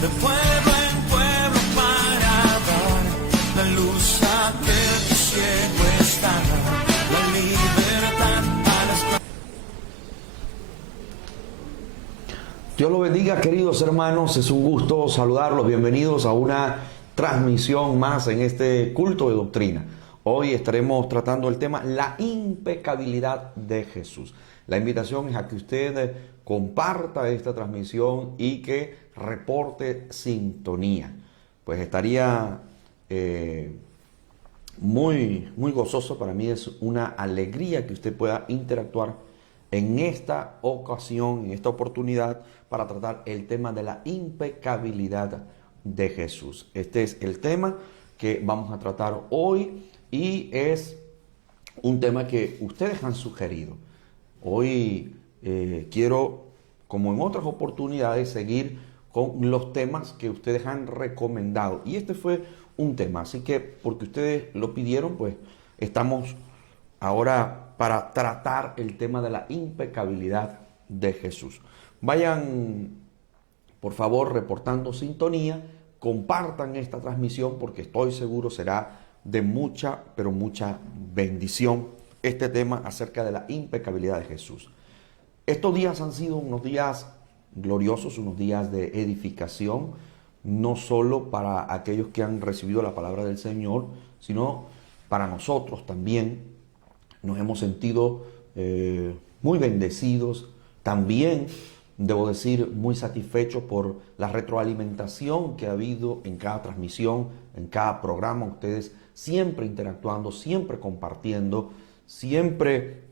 de pueblo en pueblo para dar la luz a aquel que ciego está, la libertad a las... Dios los bendiga, queridos hermanos, es un gusto saludarlos, bienvenidos a una transmisión más en este culto de doctrina. Hoy estaremos tratando el tema la impecabilidad de Jesús. La invitación es a que usted comparta esta transmisión y que reporte sintonía. Pues estaría muy gozoso, para mí es una alegría que usted pueda interactuar en esta ocasión, en esta oportunidad, para tratar el tema de la impecabilidad de Jesús. Este es el tema que vamos a tratar hoy y es un tema que ustedes han sugerido. Hoy quiero, como en otras oportunidades, seguir con los temas que ustedes han recomendado. Y este fue un tema, así que porque ustedes lo pidieron, pues estamos ahora para tratar el tema de la impecabilidad de Jesús. Vayan, por favor, reportando sintonía, compartan esta transmisión porque estoy seguro será de mucha, pero mucha bendición este tema acerca de la impecabilidad de Jesús. Estos días han sido unos días gloriosos, unos días de edificación, no solo para aquellos que han recibido la palabra del Señor, sino para nosotros también. Nos hemos sentido muy bendecidos, también debo decir muy satisfechos por la retroalimentación que ha habido en cada transmisión, en cada programa, ustedes siempre interactuando, siempre compartiendo, siempre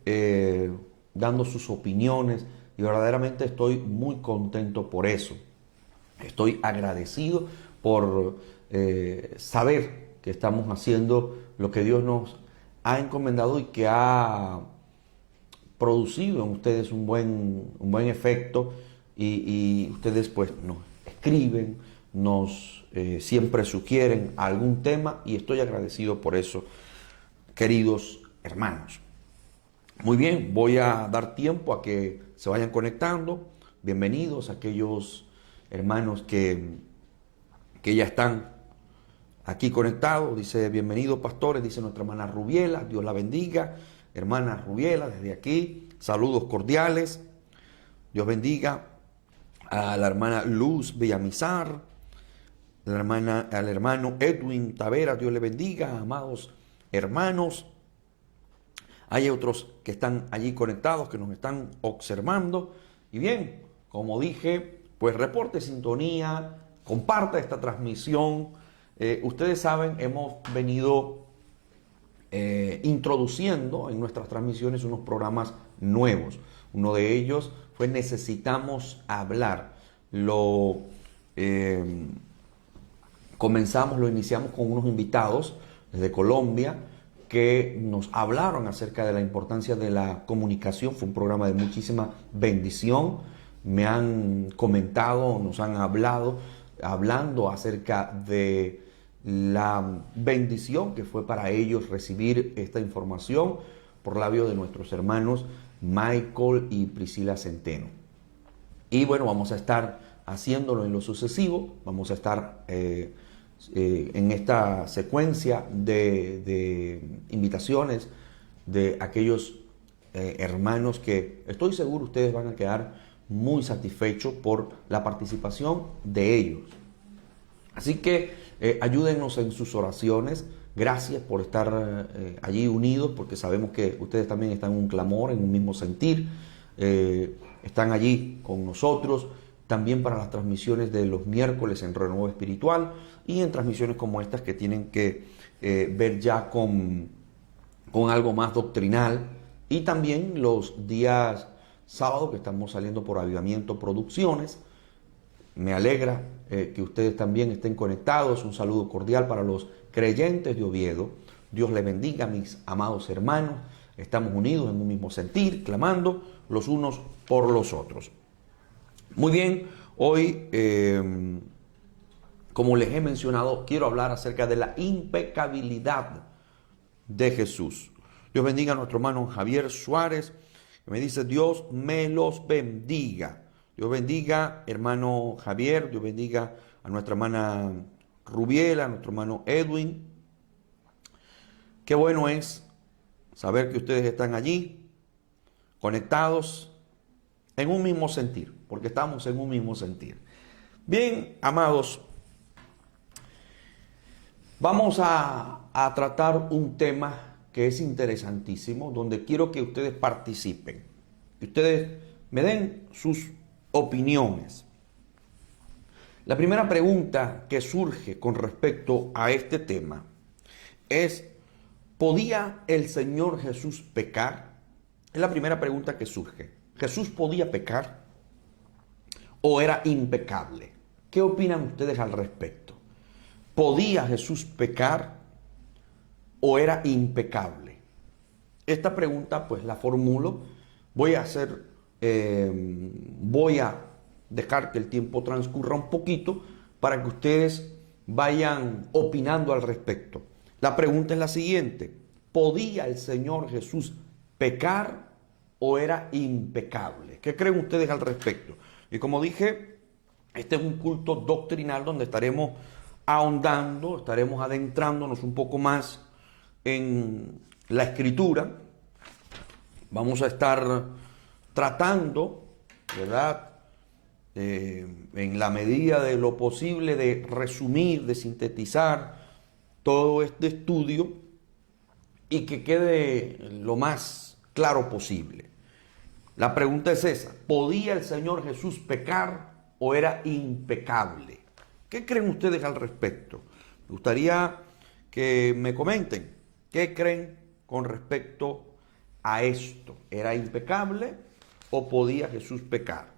dando sus opiniones y verdaderamente estoy muy contento por eso. Estoy agradecido por saber que estamos haciendo lo que Dios nos ha encomendado y que ha producido en ustedes un buen efecto y ustedes pues nos escriben, nos siempre sugieren algún tema y estoy agradecido por eso, queridos hermanos. Muy bien, voy a dar tiempo a que se vayan conectando. Bienvenidos a aquellos hermanos que ya están aquí conectados. Dice, bienvenidos pastores, dice nuestra hermana Rubiela, Dios la bendiga. Hermana Rubiela, desde aquí, saludos cordiales. Dios bendiga a la hermana Luz Villamizar, al hermano Edwin Tavera, Dios le bendiga, amados hermanos. Hay otros que están allí conectados, que nos están observando. Y bien, como dije, pues reporte sintonía, comparta esta transmisión. Ustedes saben, hemos venido introduciendo en nuestras transmisiones unos programas nuevos. Uno de ellos fue Necesitamos Hablar. Lo iniciamos con unos invitados desde Colombia que nos hablaron acerca de la importancia de la comunicación. Fue un programa de muchísima bendición. Me han comentado, nos han hablando acerca de la bendición que fue para ellos recibir esta información por labio de nuestros hermanos Michael y Priscila Centeno. Y bueno, vamos a estar haciéndolo en lo sucesivo, vamos a estar en esta secuencia de invitaciones de aquellos hermanos que estoy seguro ustedes van a quedar muy satisfechos por la participación de ellos. Así que ayúdennos en sus oraciones. Gracias por estar allí unidos, porque sabemos que ustedes también están en un clamor, en un mismo sentir. Están allí con nosotros, también para las transmisiones de los miércoles en Renuevo Espiritual y en transmisiones como estas que tienen que ver ya con algo más doctrinal. Y también los días sábados que estamos saliendo por Avivamiento Producciones. Me alegra que ustedes también estén conectados. Un saludo cordial para los creyentes de Oviedo. Dios les bendiga, mis amados hermanos. Estamos unidos en un mismo sentir, clamando los unos por los otros. Muy bien, hoy, como les he mencionado, quiero hablar acerca de la impecabilidad de Jesús. Dios bendiga a nuestro hermano Javier Suárez, que me dice, Dios me los bendiga. Dios bendiga, hermano Javier, Dios bendiga a nuestra hermana Rubiela, a nuestro hermano Edwin. Qué bueno es saber que ustedes están allí, conectados en un mismo sentir, porque estamos en un mismo sentir. Bien, amados, vamos a tratar un tema que es interesantísimo, donde quiero que ustedes participen, que ustedes me den sus opiniones. La primera pregunta que surge con respecto a este tema es: ¿podía el Señor Jesús pecar? Es la primera pregunta que surge. ¿Jesús podía pecar o era impecable? ¿Qué opinan ustedes al respecto? ¿Podía Jesús pecar o era impecable? Esta pregunta pues la formulo. Voy a dejar que el tiempo transcurra un poquito para que ustedes vayan opinando al respecto. La pregunta es la siguiente: ¿podía el Señor Jesús pecar o era impecable? ¿Qué creen ustedes al respecto? Y como dije, este es un culto doctrinal donde estaremos ahondando, estaremos adentrándonos un poco más en la Escritura. Vamos a estar tratando, ¿verdad?, en la medida de lo posible, de resumir, de sintetizar todo este estudio y que quede lo más claro posible. La pregunta es esa: ¿podía el Señor Jesús pecar o era impecable? ¿Qué creen ustedes al respecto? Me gustaría que me comenten qué creen con respecto a esto. ¿Era impecable o podía Jesús pecar?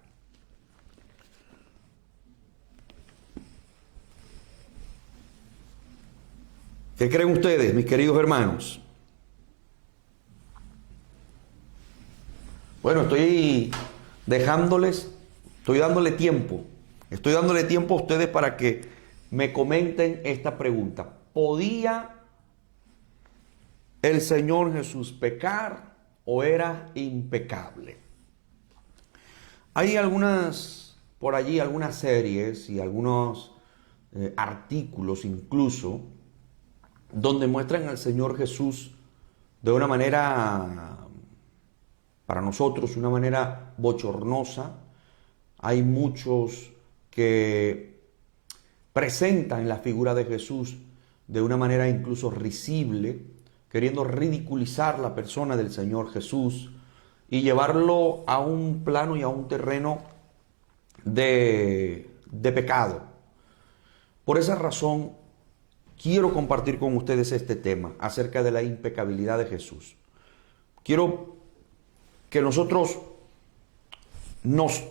¿Qué creen ustedes, mis queridos hermanos? Bueno, estoy dándole tiempo a ustedes para que me comenten esta pregunta. ¿Podía el Señor Jesús pecar o era impecable? Hay por allí algunas series y algunos artículos incluso donde muestran al Señor Jesús de una manera, para nosotros, una manera bochornosa. Hay muchos que presentan la figura de Jesús de una manera incluso risible, queriendo ridiculizar la persona del Señor Jesús y llevarlo a un plano y a un terreno de pecado. Por esa razón, quiero compartir con ustedes este tema acerca de la impecabilidad de Jesús. Quiero que nosotros nos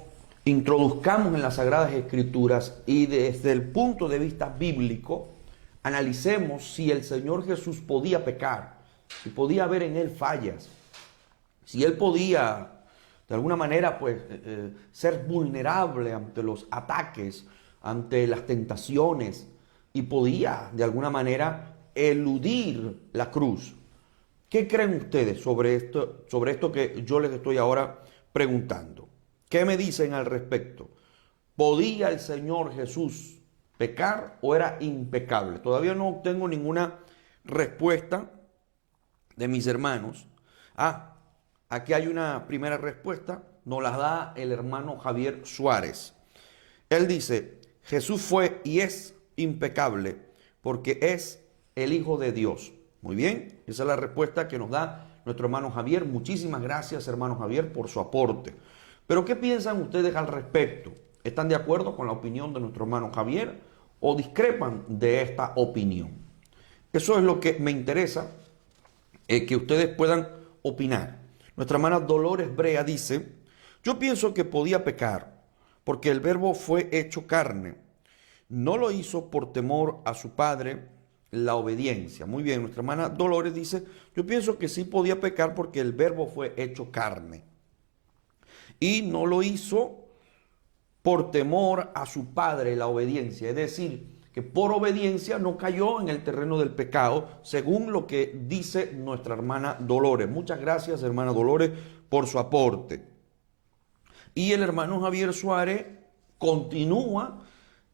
introduzcamos en las Sagradas Escrituras y desde el punto de vista bíblico analicemos si el Señor Jesús podía pecar, si podía haber en él fallas, si él podía de alguna manera pues ser vulnerable ante los ataques, ante las tentaciones, y podía de alguna manera eludir la cruz. ¿Qué creen ustedes sobre esto que yo les estoy ahora preguntando? ¿Qué me dicen al respecto? ¿Podía el Señor Jesús pecar o era impecable? Todavía no obtengo ninguna respuesta de mis hermanos. Aquí hay una primera respuesta, nos la da el hermano Javier Suárez. Él dice: Jesús fue y es impecable porque es el Hijo de Dios. Muy bien, esa es la respuesta que nos da nuestro hermano Javier. Muchísimas gracias, hermano Javier, por su aporte. Pero ¿qué piensan ustedes al respecto? ¿Están de acuerdo con la opinión de nuestro hermano Javier o discrepan de esta opinión? Eso es lo que me interesa, que ustedes puedan opinar. Nuestra hermana Dolores Brea dice: yo pienso que podía pecar porque el Verbo fue hecho carne. No lo hizo por temor a su Padre, la obediencia. Muy bien, nuestra hermana Dolores dice: yo pienso que sí podía pecar porque el Verbo fue hecho carne. Y no lo hizo por temor a su Padre, la obediencia. Es decir, que por obediencia no cayó en el terreno del pecado, según lo que dice nuestra hermana Dolores. Muchas gracias, hermana Dolores, por su aporte. Y el hermano Javier Suárez continúa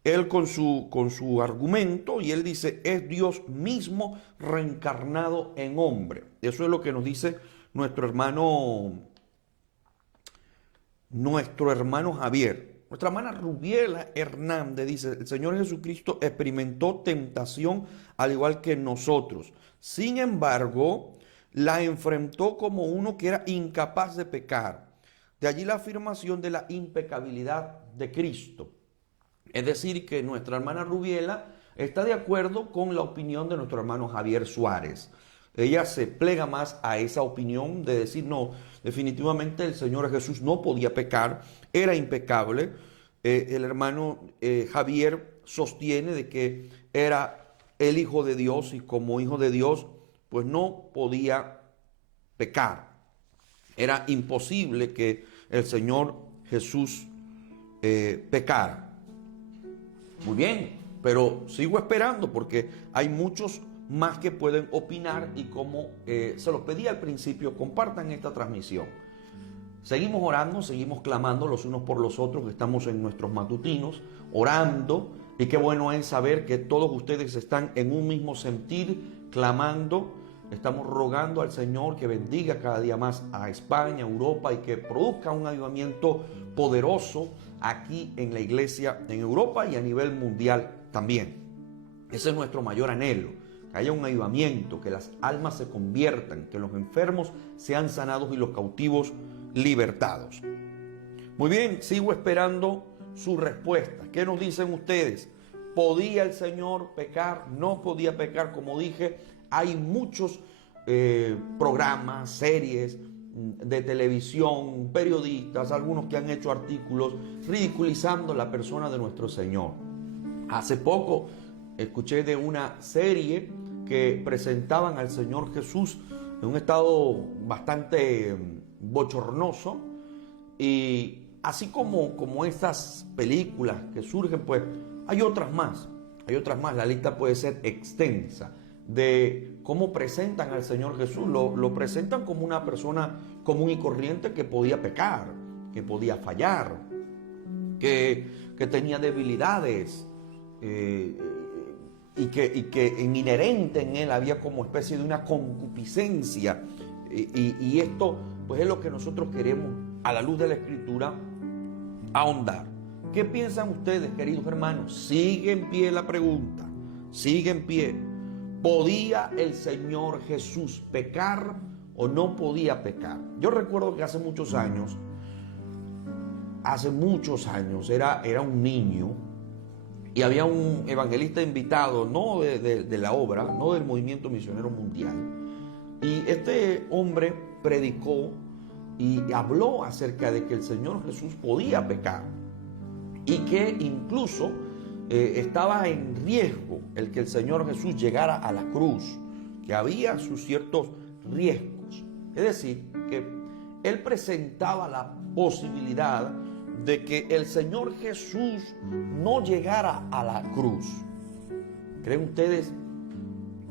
él con su argumento, y él dice, es Dios mismo reencarnado en hombre. Eso es lo que nos dice nuestro hermano Javier. Nuestra hermana Rubiela Hernández dice, el Señor Jesucristo experimentó tentación al igual que nosotros. Sin embargo, la enfrentó como uno que era incapaz de pecar. De allí la afirmación de la impecabilidad de Cristo. Es decir, que nuestra hermana Rubiela está de acuerdo con la opinión de nuestro hermano Javier Suárez. Ella se plega más a esa opinión de decir, no, definitivamente el Señor Jesús no podía pecar, era impecable. El hermano Javier sostiene de que era el Hijo de Dios y como Hijo de Dios, pues no podía pecar. Era imposible que el Señor Jesús pecara. Muy bien, pero sigo esperando porque hay muchos más que pueden opinar y como se los pedí al principio, compartan esta transmisión. Seguimos orando, seguimos clamando los unos por los otros, que estamos en nuestros matutinos, orando, y qué bueno es saber que todos ustedes están en un mismo sentir, clamando. Estamos rogando al Señor que bendiga cada día más a España, a Europa, y que produzca un avivamiento poderoso aquí en la iglesia en Europa y a nivel mundial también. Ese es nuestro mayor anhelo, que haya un avivamiento, que las almas se conviertan, que los enfermos sean sanados y los cautivos libertados. Muy bien, sigo esperando su respuesta. ¿Qué nos dicen ustedes? ¿Podía el Señor pecar? ¿No podía pecar? Como dije, hay muchos programas, series de televisión, periodistas, algunos que han hecho artículos ridiculizando la persona de nuestro Señor. Hace poco escuché de una serie que presentaban al Señor Jesús en un estado bastante bochornoso, y así como estas películas que surgen, pues hay otras más, la lista puede ser extensa de cómo presentan al Señor Jesús. Lo presentan como una persona común y corriente que podía pecar, que podía fallar, que tenía debilidades, y que en inherente en él había como especie de una concupiscencia, y esto pues es lo que nosotros queremos a la luz de la Escritura ahondar. ¿Qué piensan ustedes, queridos hermanos? Sigue en pie la pregunta, sigue en pie. ¿Podía el Señor Jesús pecar o no podía pecar? Yo recuerdo que hace muchos años, era un niño, y había un evangelista invitado, no de la obra, no del movimiento misionero mundial, y este hombre predicó y habló acerca de que el Señor Jesús podía pecar y que incluso estaba en riesgo el que el Señor Jesús llegara a la cruz, que había sus ciertos riesgos. Es decir, que él presentaba la posibilidad de que el Señor Jesús no llegara a la cruz. ¿Creen ustedes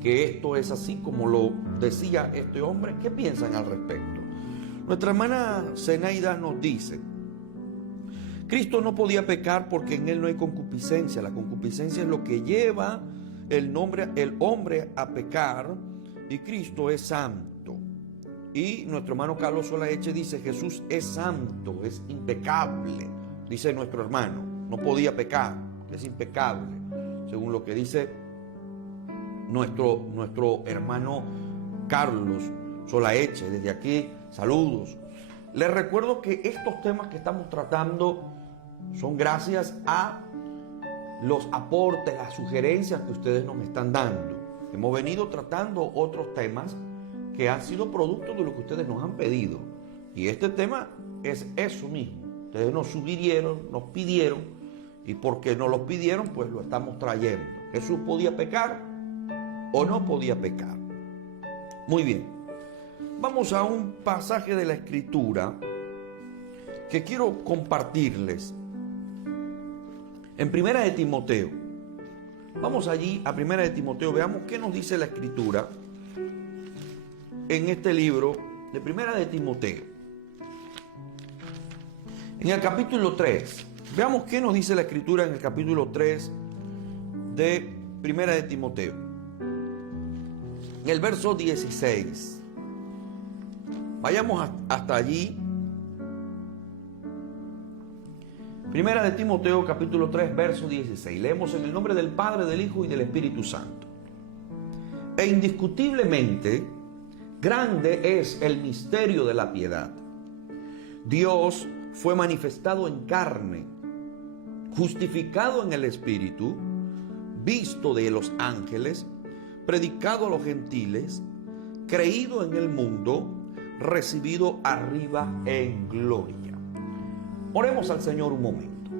que esto es así como lo decía este hombre? ¿Qué piensan al respecto? Nuestra hermana Zenaida nos dice: Cristo no podía pecar porque en él no hay concupiscencia. La concupiscencia es lo que lleva el hombre a pecar, y Cristo es santo. Y nuestro hermano Carlos Solaeche dice: Jesús es santo, es impecable. Dice nuestro hermano, no podía pecar, es impecable, según lo que dice nuestro hermano Carlos Solaeche. Desde aquí, saludos. Les recuerdo que estos temas que estamos tratando son gracias a los aportes, las sugerencias que ustedes nos están dando. Hemos venido tratando otros temas que han sido producto de lo que ustedes nos han pedido. Y este tema es eso mismo. Ustedes nos sugirieron, nos pidieron, y porque nos lo pidieron, pues lo estamos trayendo. ¿Jesús podía pecar o no podía pecar? Muy bien. Vamos a un pasaje de la Escritura que quiero compartirles. En Primera de Timoteo. Vamos allí a Primera de Timoteo. Veamos qué nos dice la Escritura en este libro de Primera de Timoteo. En el capítulo 3, Veamos qué nos dice la Escritura en el capítulo 3 de Primera de Timoteo. En el verso 16. Vayamos hasta allí. Primera de Timoteo, capítulo 3, verso 16. Leemos en el nombre del Padre, del Hijo y del Espíritu Santo. E indiscutiblemente, grande es el misterio de la piedad. Dios fue manifestado en carne, justificado en el Espíritu, visto de los ángeles, predicado a los gentiles, creído en el mundo, recibido arriba en gloria. Oremos al Señor un momento.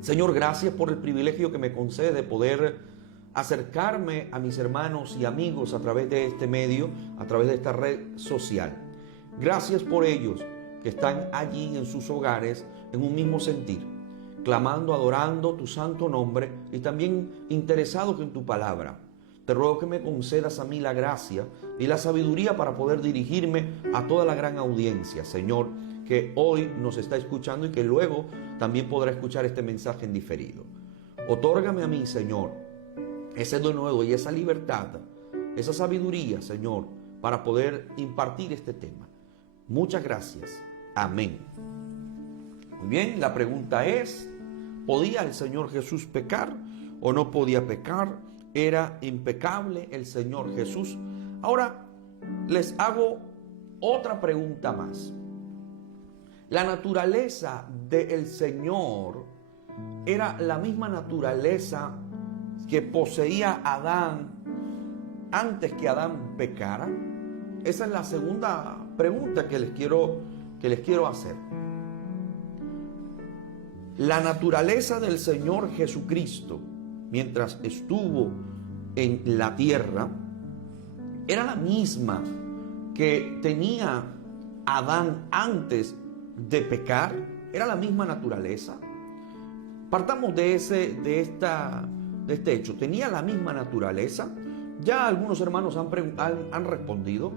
Señor, gracias por el privilegio que me concede de poder acercarme a mis hermanos y amigos a través de este medio, a través de esta red social. Gracias por ellos que están allí en sus hogares en un mismo sentir, clamando, adorando tu santo nombre y también interesados en tu palabra. Te ruego que me concedas a mí la gracia y la sabiduría para poder dirigirme a toda la gran audiencia, Señor, que hoy nos está escuchando y que luego también podrá escuchar este mensaje en diferido. Otórgame a mí, Señor, ese denuedo y esa libertad, esa sabiduría, Señor, para poder impartir este tema. Muchas gracias. Amén. Muy bien, la pregunta es, ¿podía el Señor Jesús pecar o no podía pecar? ¿Era impecable el Señor Jesús? Ahora les hago otra pregunta más. La naturaleza del Señor era la misma naturaleza que poseía Adán antes que Adán pecara. Esa es la segunda pregunta que les quiero hacer. La naturaleza del Señor Jesucristo, mientras estuvo en la tierra, era la misma que tenía Adán antes de pecar. Era la misma naturaleza. Partamos de este hecho. ¿Tenía la misma naturaleza? Ya algunos hermanos han respondido.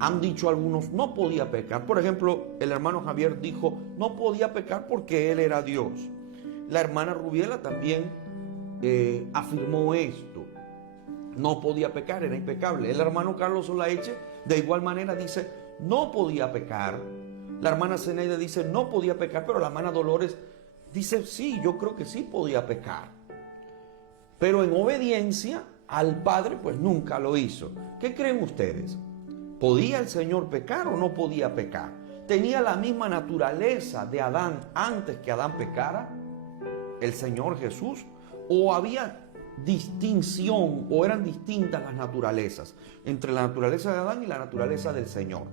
Han dicho algunos, no podía pecar. Por ejemplo, el hermano Javier dijo, no podía pecar porque él era Dios. La hermana Rubiela también afirmó esto. No podía pecar, era impecable. El hermano Carlos Olaeche de igual manera dice, no podía pecar. La hermana Zeneida dice, no podía pecar, pero la hermana Dolores dice, sí, yo creo que sí podía pecar. Pero en obediencia al Padre, pues nunca lo hizo. ¿Qué creen ustedes? ¿Podía el Señor pecar o no podía pecar? ¿Tenía la misma naturaleza de Adán antes que Adán pecara el Señor Jesús? ¿O había distinción o eran distintas las naturalezas entre la naturaleza de Adán y la naturaleza del Señor?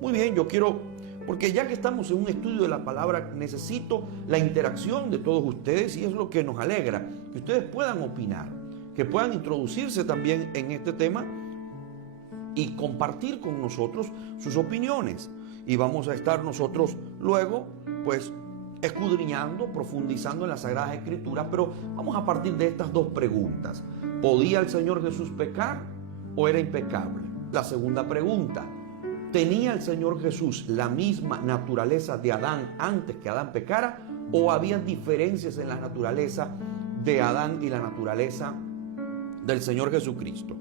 Muy bien, yo quiero, porque ya que estamos en un estudio de la palabra, necesito la interacción de todos ustedes y es lo que nos alegra, que ustedes puedan opinar, que puedan introducirse también en este tema y compartir con nosotros sus opiniones. Y vamos a estar nosotros luego, pues, escudriñando, profundizando en las Sagradas Escrituras, pero vamos a partir de estas dos preguntas. ¿Podía el Señor Jesús pecar o era impecable? La segunda pregunta, ¿tenía el Señor Jesús la misma naturaleza de Adán antes que Adán pecara o había diferencias en la naturaleza de Adán y la naturaleza del Señor Jesucristo?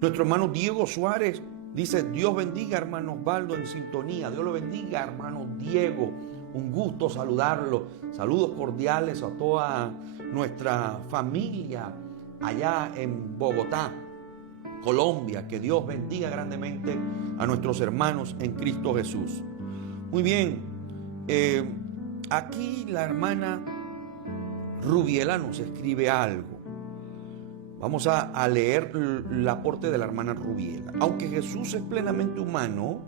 Nuestro hermano Diego Suárez dice, Dios bendiga hermano Osvaldo en sintonía. Dios lo bendiga hermano Diego. Un gusto saludarlo. Saludos cordiales a toda nuestra familia allá en Bogotá, Colombia. Que Dios bendiga grandemente a nuestros hermanos en Cristo Jesús. Muy bien. Aquí la hermana Rubiela nos escribe algo. Vamos a leer el aporte de la hermana Rubiela. Aunque Jesús es plenamente humano,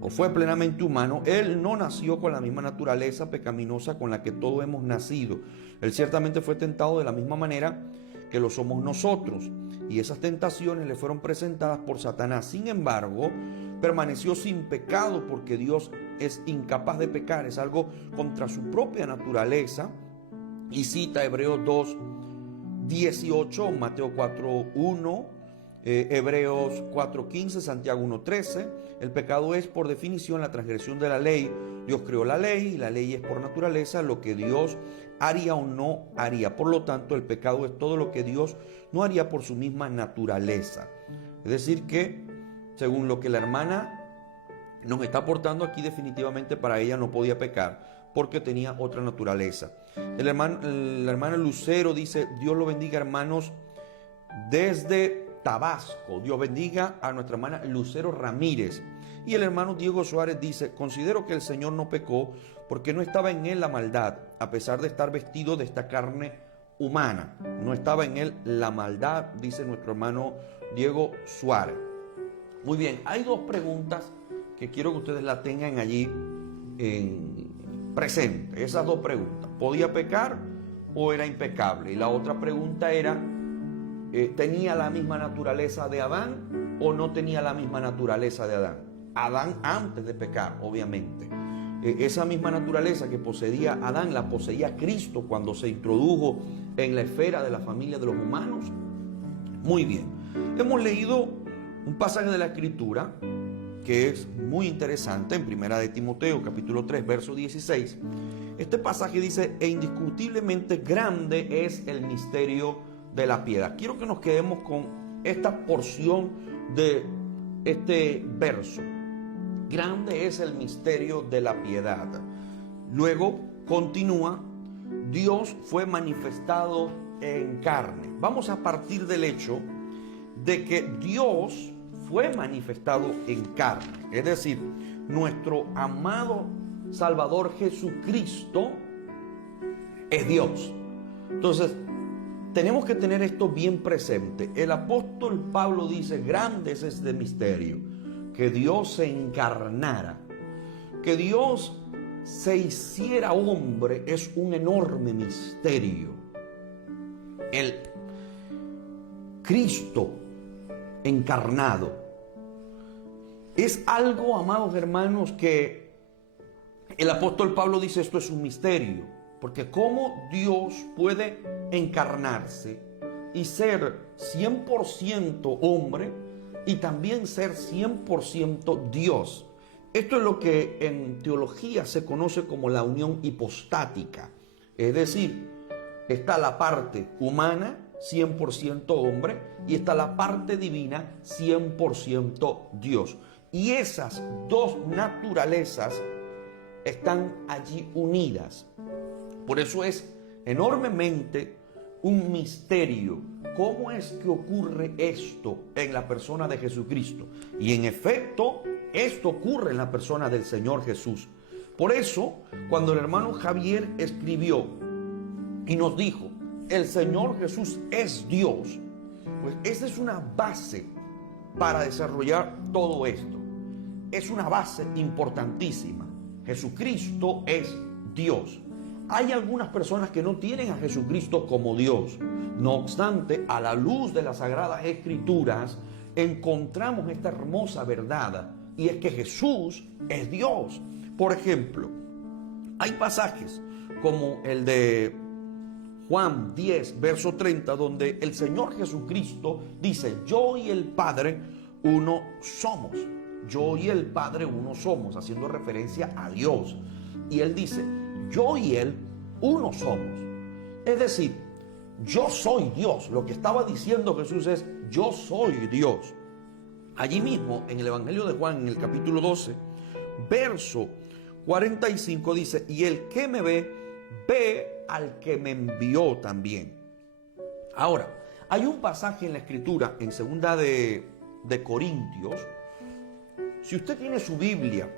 o fue plenamente humano, Él no nació con la misma naturaleza pecaminosa con la que todos hemos nacido. Él ciertamente fue tentado de la misma manera que lo somos nosotros, y esas tentaciones le fueron presentadas por Satanás. Sin embargo, permaneció sin pecado porque Dios es incapaz de pecar, es algo contra su propia naturaleza, y cita Hebreos 2:18, Mateo 4:1, Hebreos 4:15, Santiago 1:13. El pecado es por definición la transgresión de la ley, Dios creó la ley y la ley es por naturaleza lo que Dios haría o no haría. Por lo tanto, el pecado es todo lo que Dios no haría por su misma naturaleza. Es decir que, según lo que la hermana nos está aportando aquí, definitivamente para ella no podía pecar porque tenía otra naturaleza. La hermana Lucero dice: Dios lo bendiga, hermanos, desde Tabasco. Dios bendiga a nuestra hermana Lucero Ramírez. Y el hermano Diego Suárez dice: considero que el Señor no pecó porque no estaba en él la maldad, a pesar de estar vestido de esta carne humana. No estaba en él la maldad, dice nuestro hermano Diego Suárez. Muy bien, hay dos preguntas que quiero que ustedes la tengan allí presente. Esas dos preguntas: ¿podía pecar o era impecable? Y la otra pregunta era: ¿tenía la misma naturaleza de Adán o no tenía la misma naturaleza de Adán? Adán antes de pecar, obviamente. Esa misma naturaleza que poseía Adán la poseía Cristo cuando se introdujo en la esfera de la familia de los humanos. Muy bien, hemos leído un pasaje de la Escritura que es muy interesante en Primera de Timoteo, capítulo 3, verso 16. Este pasaje dice: e indiscutiblemente grande es el misterio de la piedad. Quiero que nos quedemos con esta porción de este verso. Grande es el misterio de la piedad. Luego continúa: Dios fue manifestado en carne. Vamos a partir del hecho de que Dios fue manifestado en carne, es decir, nuestro amado Salvador Jesucristo es Dios. Entonces, tenemos que tener esto bien presente. El apóstol Pablo dice: grande es este misterio, que Dios se encarnara, que Dios se hiciera hombre, es un enorme misterio. El Cristo encarnado es algo, amados hermanos, que el apóstol Pablo dice: esto es un misterio, porque cómo Dios puede encarnarse y ser 100% hombre y también ser 100% Dios. Esto es lo que en teología se conoce como la unión hipostática. Es decir, está la parte humana 100% hombre y está la parte divina 100% Dios. Y esas dos naturalezas están allí unidas. Por eso es enormemente un misterio. ¿Cómo es que ocurre esto en la persona de Jesucristo? Y en efecto, esto ocurre en la persona del Señor Jesús. Por eso, cuando el hermano Javier escribió y nos dijo: el Señor Jesús es Dios, pues esa es una base para desarrollar todo esto. Es una base importantísima. Jesucristo es Dios. Hay algunas personas que no tienen a Jesucristo como Dios. No obstante, a la luz de las Sagradas Escrituras, encontramos esta hermosa verdad, y es que Jesús es Dios. Por ejemplo, hay pasajes como el de Juan 10, verso 30, donde el Señor Jesucristo dice: yo y el Padre uno somos. Yo y el Padre uno somos, haciendo referencia a Dios. Y Él dice: yo y Él uno somos. Es decir, yo soy Dios. Lo que estaba diciendo Jesús es: yo soy Dios. Allí mismo, en el Evangelio de Juan, en el capítulo 12, verso 45, dice: y el que me ve, ve al que me envió también. Ahora, hay un pasaje en la Escritura, en segunda de Corintios. Si usted tiene su Biblia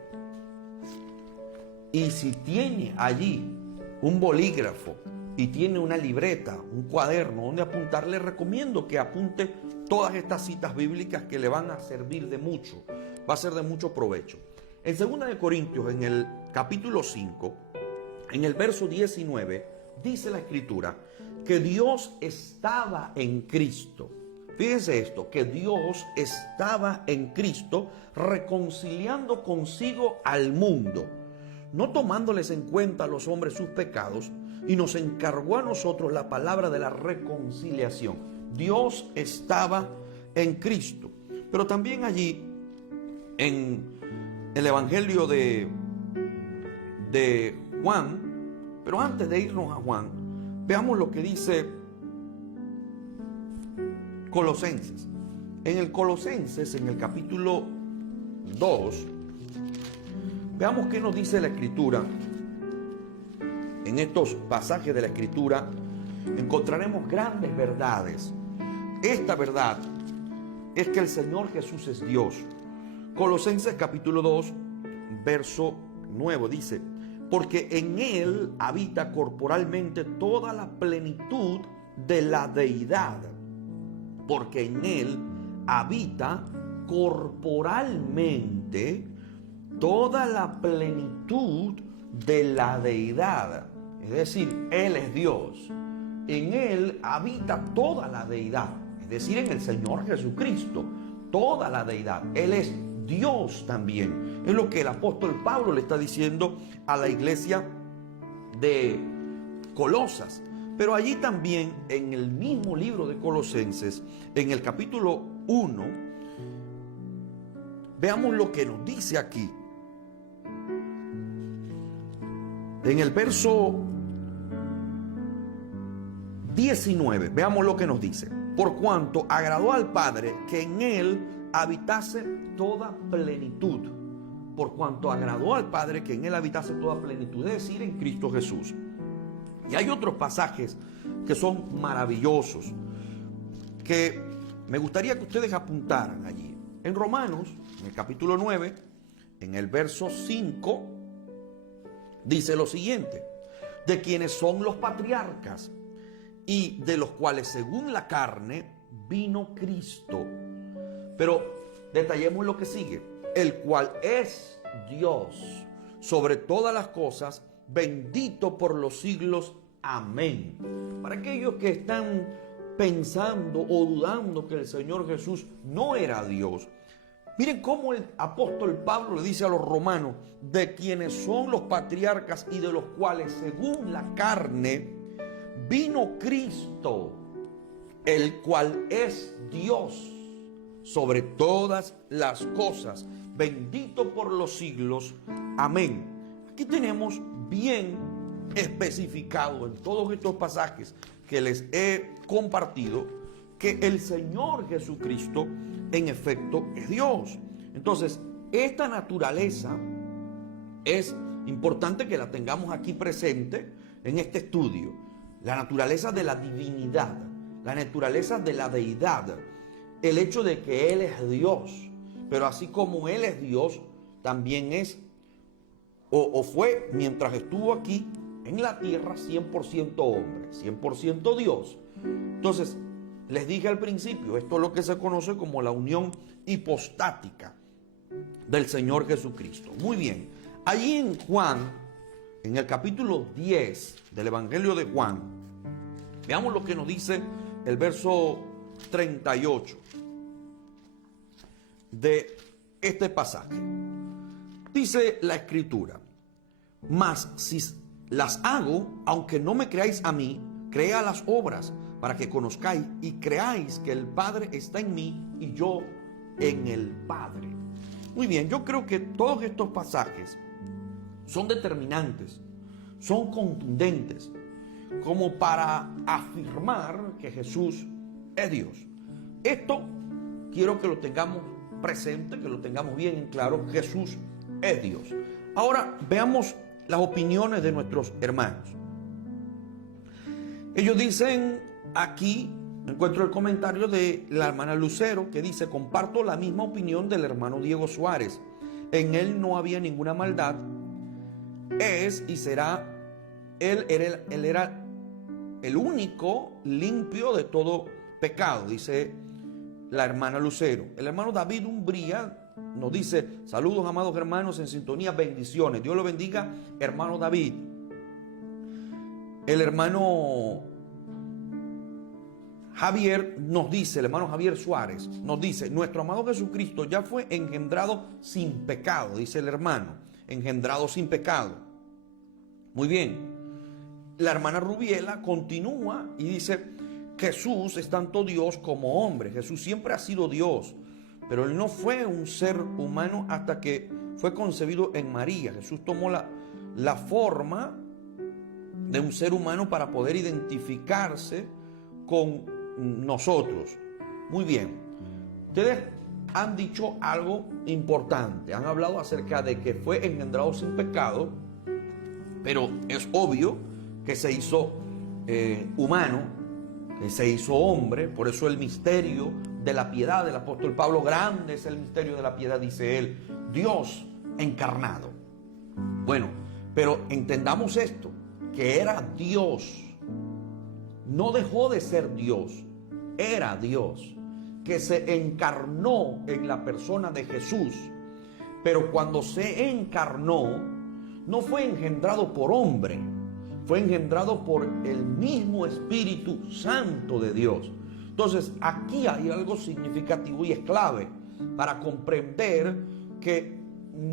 y si tiene allí un bolígrafo y tiene una libreta, un cuaderno donde apuntar, le recomiendo que apunte todas estas citas bíblicas que le van a servir de mucho, va a ser de mucho provecho. En 2 de Corintios, en el capítulo 5, en el verso 19, dice la Escritura que Dios estaba en Cristo. Fíjense esto, que Dios estaba en Cristo reconciliando consigo al mundo, no tomándoles en cuenta a los hombres sus pecados, y nos encargó a nosotros la palabra de la reconciliación. Dios estaba en Cristo. Pero también allí, en el Evangelio de de Juan. Pero antes de irnos a Juan, veamos lo que dice Colosenses. En el Colosenses, en el capítulo 2, veamos qué nos dice la Escritura. En estos pasajes de la Escritura encontraremos grandes verdades. Esta verdad es que el Señor Jesús es Dios. Colosenses capítulo 2, verso 9 dice: porque en Él habita corporalmente toda la plenitud de la deidad. Porque en Él habita corporalmente toda la plenitud de la deidad. Es decir, Él es Dios. En Él habita toda la deidad. Es decir, en el Señor Jesucristo, toda la deidad. Él es Dios también. Es lo que el apóstol Pablo le está diciendo a la iglesia de Colosas. Pero allí también, en el mismo libro de Colosenses, en el capítulo 1, veamos lo que nos dice aquí. En el verso 19, veamos lo que nos dice. Por cuanto agradó al Padre que en Él habitase toda plenitud. Por cuanto agradó al Padre que en Él habitase toda plenitud, es decir, en Cristo Jesús. Y hay otros pasajes que son maravillosos, que me gustaría que ustedes apuntaran allí. En Romanos, en el capítulo 9, en el verso 5, dice lo siguiente: de quienes son los patriarcas y de los cuales según la carne vino Cristo. Pero detallemos lo que sigue: el cual es Dios sobre todas las cosas, bendito por los siglos. Amén. Para aquellos que están pensando o dudando que el Señor Jesús no era Dios, miren cómo el apóstol Pablo le dice a los romanos: de quienes son los patriarcas y de los cuales según la carne vino Cristo, el cual es Dios sobre todas las cosas, bendito por los siglos. Amén. Aquí tenemos bien especificado en todos estos pasajes que les he compartido que el Señor Jesucristo en efecto es Dios. Entonces, esta naturaleza es importante que la tengamos aquí presente en este estudio. La naturaleza de la divinidad, la naturaleza de la deidad, el hecho de que Él es Dios, pero así como Él es Dios, también es o fue, mientras estuvo aquí en la tierra, 100% hombre, 100% Dios. Entonces, les dije al principio, esto es lo que se conoce como la unión hipostática del Señor Jesucristo. Muy bien, allí en Juan, en el capítulo 10 del Evangelio de Juan, veamos lo que nos dice el verso 38 de este pasaje. Dice la Escritura: mas si las hago, aunque no me creáis a mí, crea las obras, para que conozcáis y creáis que el Padre está en mí y yo en el Padre. Muy bien, yo creo que todos estos pasajes son determinantes, son contundentes, como para afirmar que Jesús es Dios. Esto quiero que lo tengamos presente, que lo tengamos bien en claro: Jesús es Dios. Ahora veamos las opiniones de nuestros hermanos. Ellos dicen aquí, encuentro el comentario de la hermana Lucero, que dice: comparto la misma opinión del hermano Diego Suárez. En él no había ninguna maldad. Es y será, él era el único limpio de todo pecado, dice la hermana Lucero. El hermano David Umbría nos dice: saludos, amados hermanos, en sintonía, bendiciones. Dios lo bendiga, hermano David. El hermano Javier nos dice, el hermano Javier Suárez nos dice: nuestro amado Jesucristo ya fue engendrado sin pecado, dice el hermano, engendrado sin pecado. Muy bien. La hermana Rubiela continúa y dice: Jesús es tanto Dios como hombre. Jesús siempre ha sido Dios, pero Él no fue un ser humano hasta que fue concebido en María. Jesús tomó la forma de un ser humano para poder identificarse con nosotros. Muy bien, ustedes han dicho algo importante, han hablado acerca de que fue engendrado sin pecado, pero es obvio que se hizo humano, que se hizo hombre. Por eso el misterio de la piedad del apóstol Pablo, grande es el misterio de la piedad, dice él, Dios encarnado. Bueno, pero entendamos esto, que era Dios, no dejó de ser Dios, era Dios, que se encarnó en la persona de Jesús. Pero cuando se encarnó, no fue engendrado por hombre, fue engendrado por el mismo Espíritu Santo de Dios. Entonces, aquí hay algo significativo y es clave para comprender que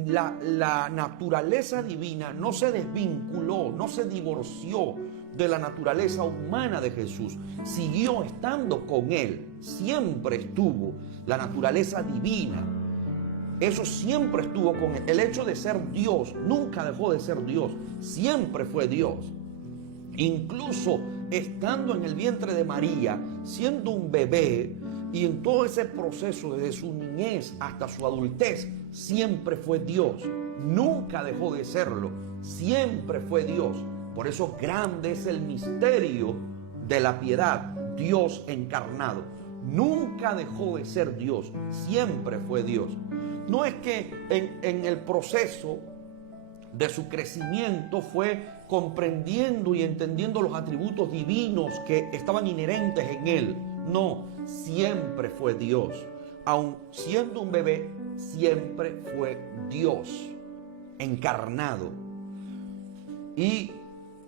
la naturaleza divina no se desvinculó, no se divorció de la naturaleza humana de Jesús. Siguió estando con él, siempre estuvo la naturaleza divina. Eso siempre estuvo con él. El hecho de ser Dios nunca dejó de ser Dios, siempre fue Dios. Incluso estando en el vientre de María, siendo un bebé, y en todo ese proceso desde su niñez hasta su adultez, siempre fue Dios. Nunca dejó de serlo, siempre fue Dios. Por eso grande es el misterio de la piedad, Dios encarnado. Nunca dejó de ser Dios, siempre fue Dios. No es que en el proceso de su crecimiento fue comprendiendo y entendiendo los atributos divinos que estaban inherentes en él. No, siempre fue Dios. Aun siendo un bebé, siempre fue Dios encarnado. Y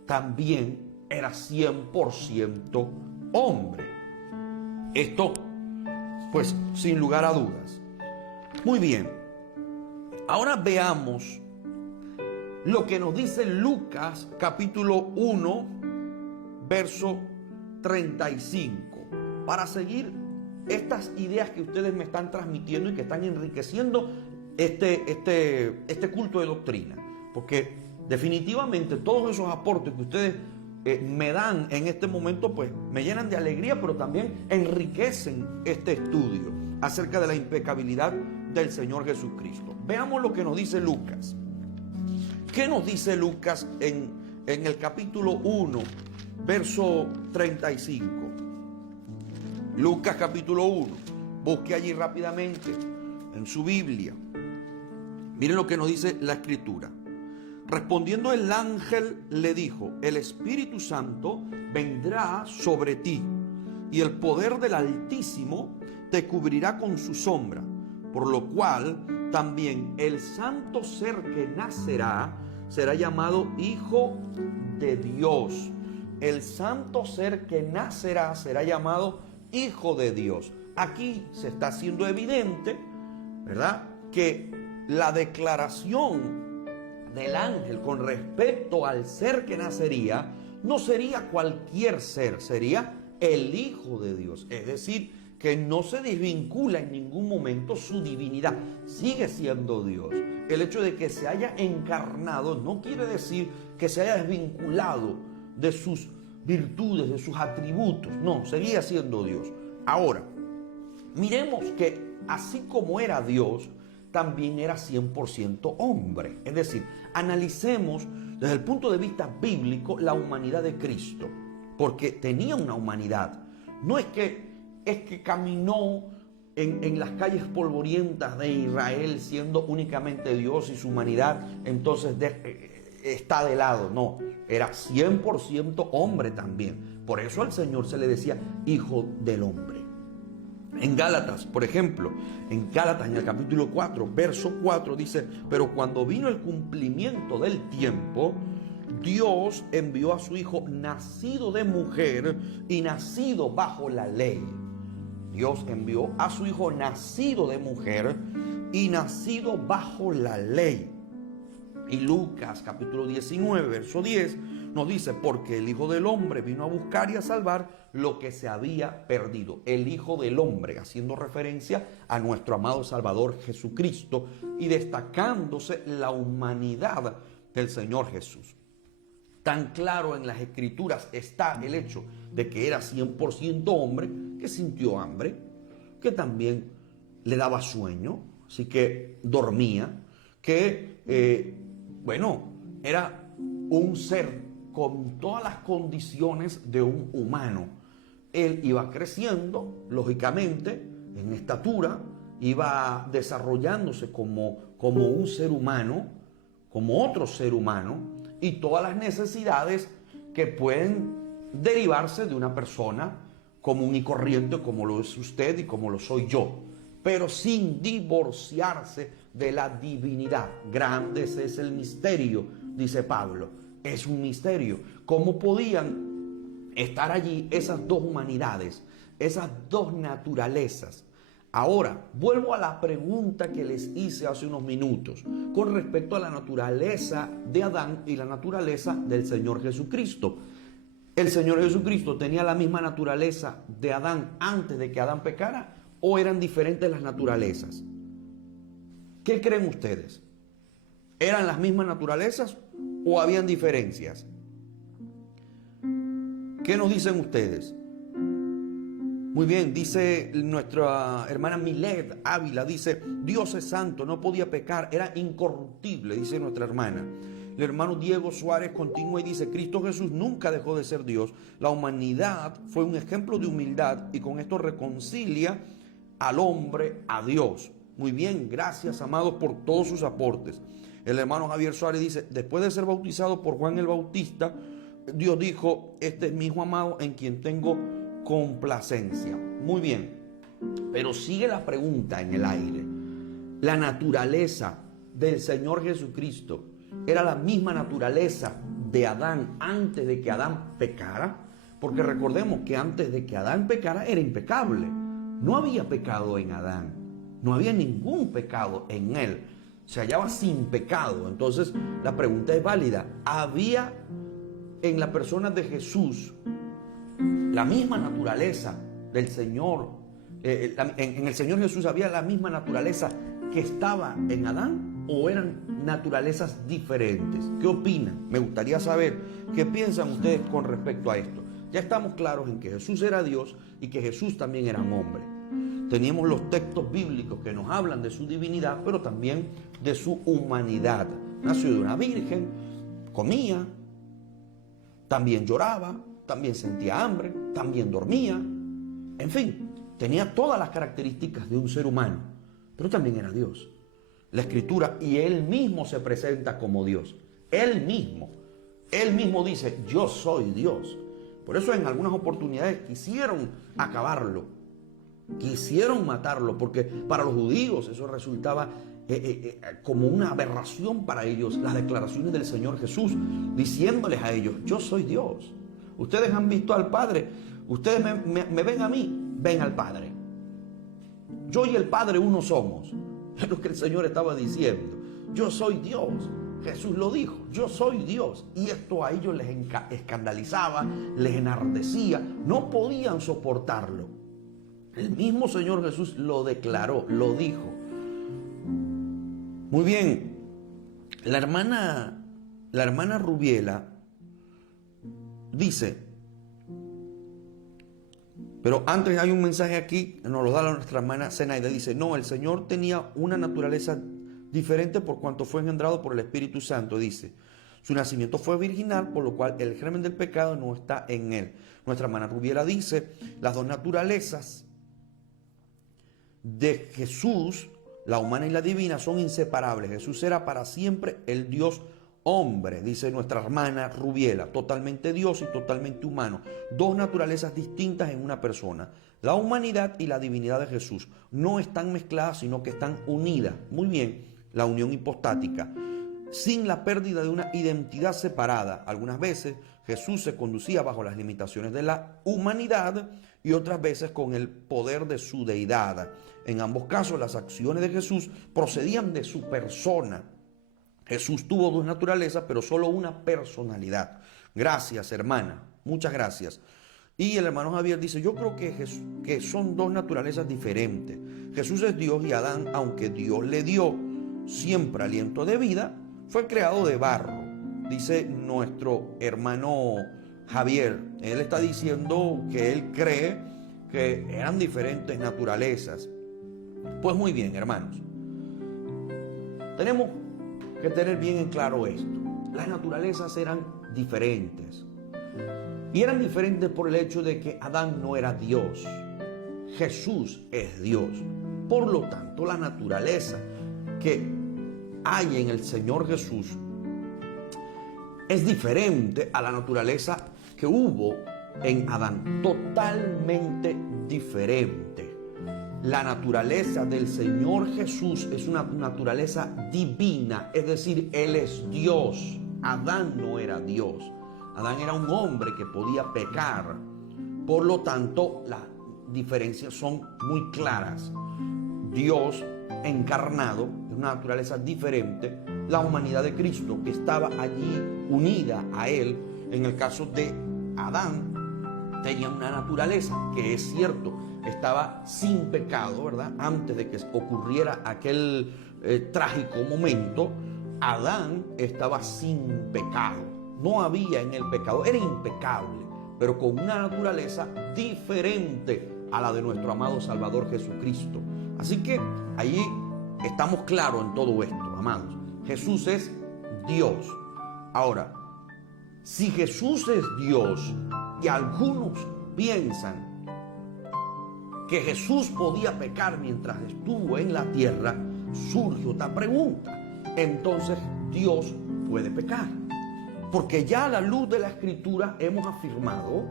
también era 100% hombre. Esto, pues, sin lugar a dudas. Muy bien. Ahora veamos lo que nos dice Lucas capítulo 1, verso 35. Para seguir estas ideas que ustedes me están transmitiendo y que están enriqueciendo este culto de doctrina. Porque definitivamente todos esos aportes que ustedes me dan en este momento, pues me llenan de alegría, pero también enriquecen este estudio acerca de la impecabilidad del Señor Jesucristo. Veamos lo que nos dice Lucas. ¿Qué nos dice Lucas en el capítulo 1, verso 35? Lucas capítulo 1. Busque allí rápidamente en su Biblia. Miren lo que nos dice la Escritura. Respondiendo el ángel le dijo: el Espíritu Santo vendrá sobre ti, y el poder del Altísimo te cubrirá con su sombra, por lo cual también el santo ser que nacerá será llamado Hijo de Dios. El santo ser que nacerá será llamado Hijo de Dios. Aquí se está haciendo evidente, ¿verdad?, que la declaración del ángel con respecto al ser que nacería no sería cualquier ser, sería el Hijo de Dios. Es decir, que no se desvincula en ningún momento su divinidad, sigue siendo Dios. El hecho de que se haya encarnado no quiere decir que se haya desvinculado de sus virtudes, de sus atributos. No, seguía siendo Dios. Ahora, miremos que así como era Dios, también era 100% hombre. Es decir, analicemos desde el punto de vista bíblico la humanidad de Cristo, porque tenía una humanidad. No es que caminó en las calles polvorientas de Israel siendo únicamente Dios y su humanidad entonces está de lado. No, era 100% hombre también. Por eso al Señor se le decía Hijo del Hombre. En Gálatas, por ejemplo, en Gálatas en el capítulo 4, verso 4 dice: pero cuando vino el cumplimiento del tiempo, Dios envió a su Hijo nacido de mujer y nacido bajo la ley. Dios envió a su Hijo nacido de mujer y nacido bajo la ley. Y Lucas capítulo 19, verso 10 nos dice: porque el Hijo del Hombre vino a buscar y a salvar lo que se había perdido. El Hijo del Hombre, haciendo referencia a nuestro amado Salvador Jesucristo y destacándose la humanidad del Señor Jesús. Tan claro en las Escrituras está el hecho de que era 100% hombre, que sintió hambre, que también le daba sueño, así que dormía, que, era un ser con todas las condiciones de un humano. Él iba creciendo, lógicamente, en estatura, iba desarrollándose como un ser humano, como otro ser humano, y todas las necesidades que pueden derivarse de una persona común y corriente, como lo es usted y como lo soy yo, pero sin divorciarse de la divinidad. Grande es el misterio, dice Pablo. Es un misterio. ¿Cómo podían estar allí esas dos humanidades, esas dos naturalezas? Ahora, vuelvo a la pregunta que les hice hace unos minutos con respecto a la naturaleza de Adán y la naturaleza del Señor Jesucristo. ¿El Señor Jesucristo tenía la misma naturaleza de Adán antes de que Adán pecara o eran diferentes las naturalezas? ¿Qué creen ustedes? ¿Eran las mismas naturalezas o habían diferencias? ¿Qué nos dicen ustedes? Muy bien, dice nuestra hermana Milet Ávila, dice, Dios es santo, no podía pecar, era incorruptible, dice nuestra hermana. El hermano Diego Suárez continúa y dice, Cristo Jesús nunca dejó de ser Dios. La humanidad fue un ejemplo de humildad y con esto reconcilia al hombre a Dios. Muy bien, gracias amados por todos sus aportes. El hermano Javier Suárez dice, después de ser bautizado por Juan el Bautista, Dios dijo, este es mi hijo amado en quien tengo complacencia. Muy bien, pero sigue la pregunta en el aire. La naturaleza del Señor Jesucristo era la misma naturaleza de Adán antes de que Adán pecara, porque recordemos que antes de que Adán pecara era impecable. No había pecado en Adán, no había ningún pecado en él, se hallaba sin pecado. Entonces la pregunta es válida. ¿Había en la persona de Jesús la misma naturaleza del Señor? En el Señor Jesús había la misma naturaleza que estaba en Adán, o eran naturalezas diferentes. ¿Qué opinan? Me gustaría saber qué piensan ustedes con respecto a esto. Ya estamos claros en que Jesús era Dios y que Jesús también era hombre. Teníamos los textos bíblicos que nos hablan de su divinidad, pero también de su humanidad. Nació de una virgen, comía, también lloraba, también sentía hambre, también dormía. En fin, tenía todas las características de un ser humano, pero también era Dios. La Escritura, y Él mismo se presenta como Dios. Él mismo dice, yo soy Dios. Por eso en algunas oportunidades quisieron acabarlo, quisieron matarlo, porque para los judíos eso resultaba como una aberración para ellos, las declaraciones del Señor Jesús, diciéndoles a ellos, yo soy Dios. Ustedes han visto al Padre, ustedes me ven a mí, ven al Padre. Yo y el Padre uno somos. Es lo que el Señor estaba diciendo. Yo soy Dios. Jesús lo dijo, yo soy Dios. Y esto a ellos les escandalizaba, les enardecía, no podían soportarlo. El mismo Señor Jesús lo declaró, lo dijo. Muy bien, la hermana Rubiela dice, pero antes hay un mensaje aquí, nos lo da nuestra hermana Zenaida, dice, no, el Señor tenía una naturaleza diferente por cuanto fue engendrado por el Espíritu Santo, dice. Su nacimiento fue virginal, por lo cual el germen del pecado no está en él. Nuestra hermana Rubiela dice, las dos naturalezas de Jesús, la humana y la divina, son inseparables. Jesús era para siempre el Dios hombre, dice nuestra hermana Rubiela, totalmente Dios y totalmente humano. Dos naturalezas distintas en una persona. La humanidad y la divinidad de Jesús no están mezcladas, sino que están unidas. Muy bien, la unión hipostática, sin la pérdida de una identidad separada. Algunas veces Jesús se conducía bajo las limitaciones de la humanidad y otras veces con el poder de su deidad. En ambos casos, las acciones de Jesús procedían de su persona. Jesús tuvo dos naturalezas, pero solo una personalidad. Gracias, hermana. Muchas gracias. Y el hermano Javier dice, yo creo que son dos naturalezas diferentes. Jesús es Dios y Adán, aunque Dios le dio siempre aliento de vida, fue creado de barro. dice nuestro hermano Javier. Él está diciendo que él cree que eran diferentes naturalezas. Pues muy bien, hermanos. Tenemos que tener bien en claro esto. Las naturalezas eran diferentes. Y eran diferentes por el hecho de que Adán no era Dios. Jesús es Dios. Por lo tanto, la naturaleza que hay en el Señor Jesús es diferente a la naturaleza que hubo en Adán. Totalmente diferente. La naturaleza del Señor Jesús es una naturaleza divina, es decir, Él es Dios. Adán no era Dios. Adán era un hombre que podía pecar. Por lo tanto, las diferencias son muy claras. Dios encarnado, es una naturaleza diferente. La humanidad de Cristo, que estaba allí unida a Él. En el caso de Adán, tenía una naturaleza que es cierto, estaba sin pecado, ¿verdad? Antes de que ocurriera aquel trágico momento, Adán estaba sin pecado. No había en él pecado, era impecable, pero con una naturaleza diferente a la de nuestro amado Salvador Jesucristo. Así que allí estamos claros en todo esto, amados. Jesús es Dios. Ahora, si Jesús es Dios y algunos piensan que Jesús podía pecar mientras estuvo en la tierra, surge otra pregunta. Entonces, ¿Dios puede pecar? Porque ya a la luz de la Escritura hemos afirmado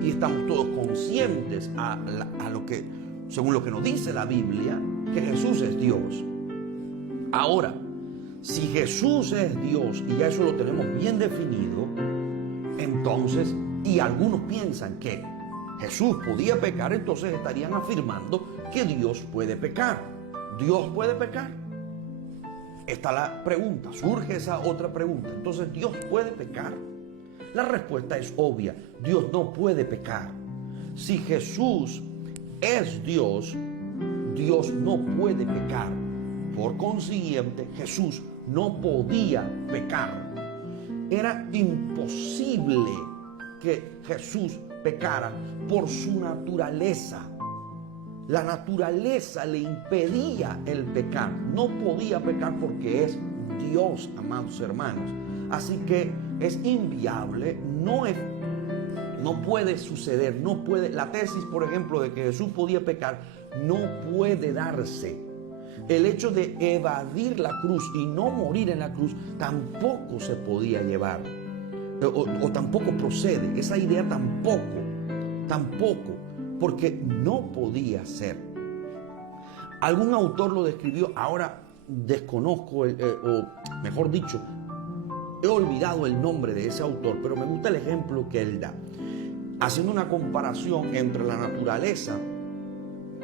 y estamos todos conscientes a lo que, según lo que nos dice la Biblia, que Jesús es Dios. Ahora, si Jesús es Dios y ya eso lo tenemos bien definido, entonces, y algunos piensan que Jesús podía pecar, entonces estarían afirmando que Dios puede pecar. ¿Dios puede pecar? Está la pregunta, surge esa otra pregunta. Entonces, ¿Dios puede pecar? La respuesta es obvia, Dios no puede pecar. Si Jesús es Dios, Dios no puede pecar. Por consiguiente, Jesús no podía pecar. Era imposible que Jesús pecara por su naturaleza. La naturaleza le impedía el pecar. No podía pecar porque es Dios, amados hermanos. Así que es inviable, no puede suceder, no puede. La tesis, por ejemplo, de que Jesús podía pecar, no puede darse. El hecho de evadir la cruz y no morir en la cruz tampoco se podía llevar. O tampoco procede. Esa idea tampoco. Porque no podía ser. Algún autor lo describió, ahora desconozco, o mejor dicho, he olvidado el nombre de ese autor, pero me gusta el ejemplo que él da. Haciendo una comparación entre la naturaleza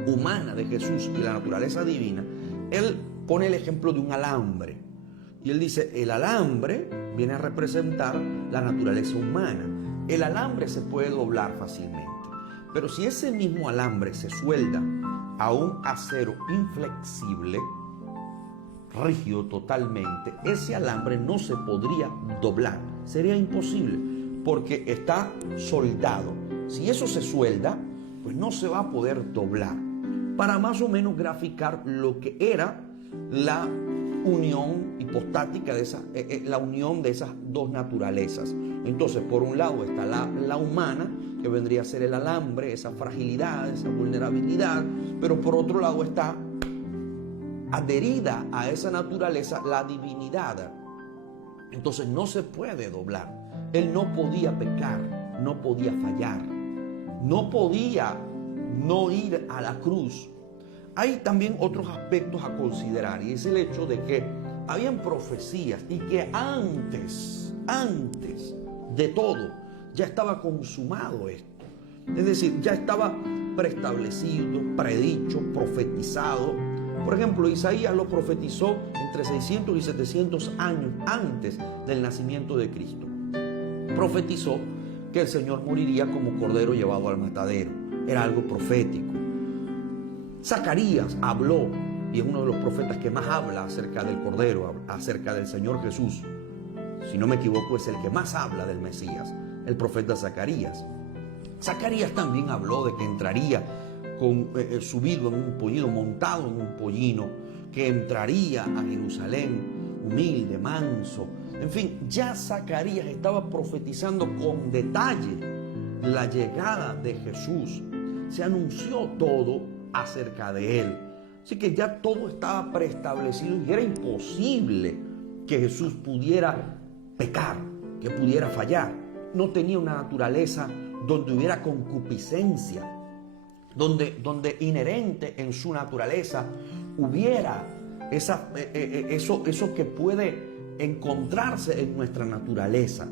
humana de Jesús y la naturaleza divina, él pone el ejemplo de un alambre. Y él dice, el alambre viene a representar la naturaleza humana. El alambre se puede doblar fácilmente. Pero si ese mismo alambre se suelda a un acero inflexible, rígido totalmente, ese alambre no se podría doblar. Sería imposible porque está soldado. Si eso se suelda, pues no se va a poder doblar. Para más o menos graficar lo que era la unión hipostática de la unión de esas dos naturalezas. Entonces, por un lado está la humana, que vendría a ser el alambre, esa fragilidad, esa vulnerabilidad, pero por otro lado está adherida a esa naturaleza la divinidad. Entonces no se puede doblar. Él no podía pecar, no podía fallar, no podía no ir a la cruz. Hay también otros aspectos a considerar, y es el hecho de que habían profecías y que antes de todo ya estaba consumado esto. Es decir, ya estaba preestablecido, predicho, profetizado. Por ejemplo, Isaías lo profetizó entre 600 y 700 años antes del nacimiento de Cristo. Profetizó que el Señor moriría como cordero llevado al matadero. Era algo profético. Zacarías habló, y es uno de los profetas que más habla acerca del cordero, acerca del Señor Jesús. si no me equivoco, es el que más habla del Mesías, el profeta Zacarías. Zacarías también habló de que entraría subido en un pollino, montado en un pollino, que entraría a Jerusalén humilde, manso. En fin, ya Zacarías estaba profetizando con detalle la llegada de Jesús. Se anunció todo acerca de él. Así que ya todo estaba preestablecido y era imposible que Jesús pudiera pecar, que pudiera fallar. No tenía una naturaleza donde hubiera concupiscencia, donde inherente en su naturaleza hubiera eso que puede encontrarse en nuestra naturaleza.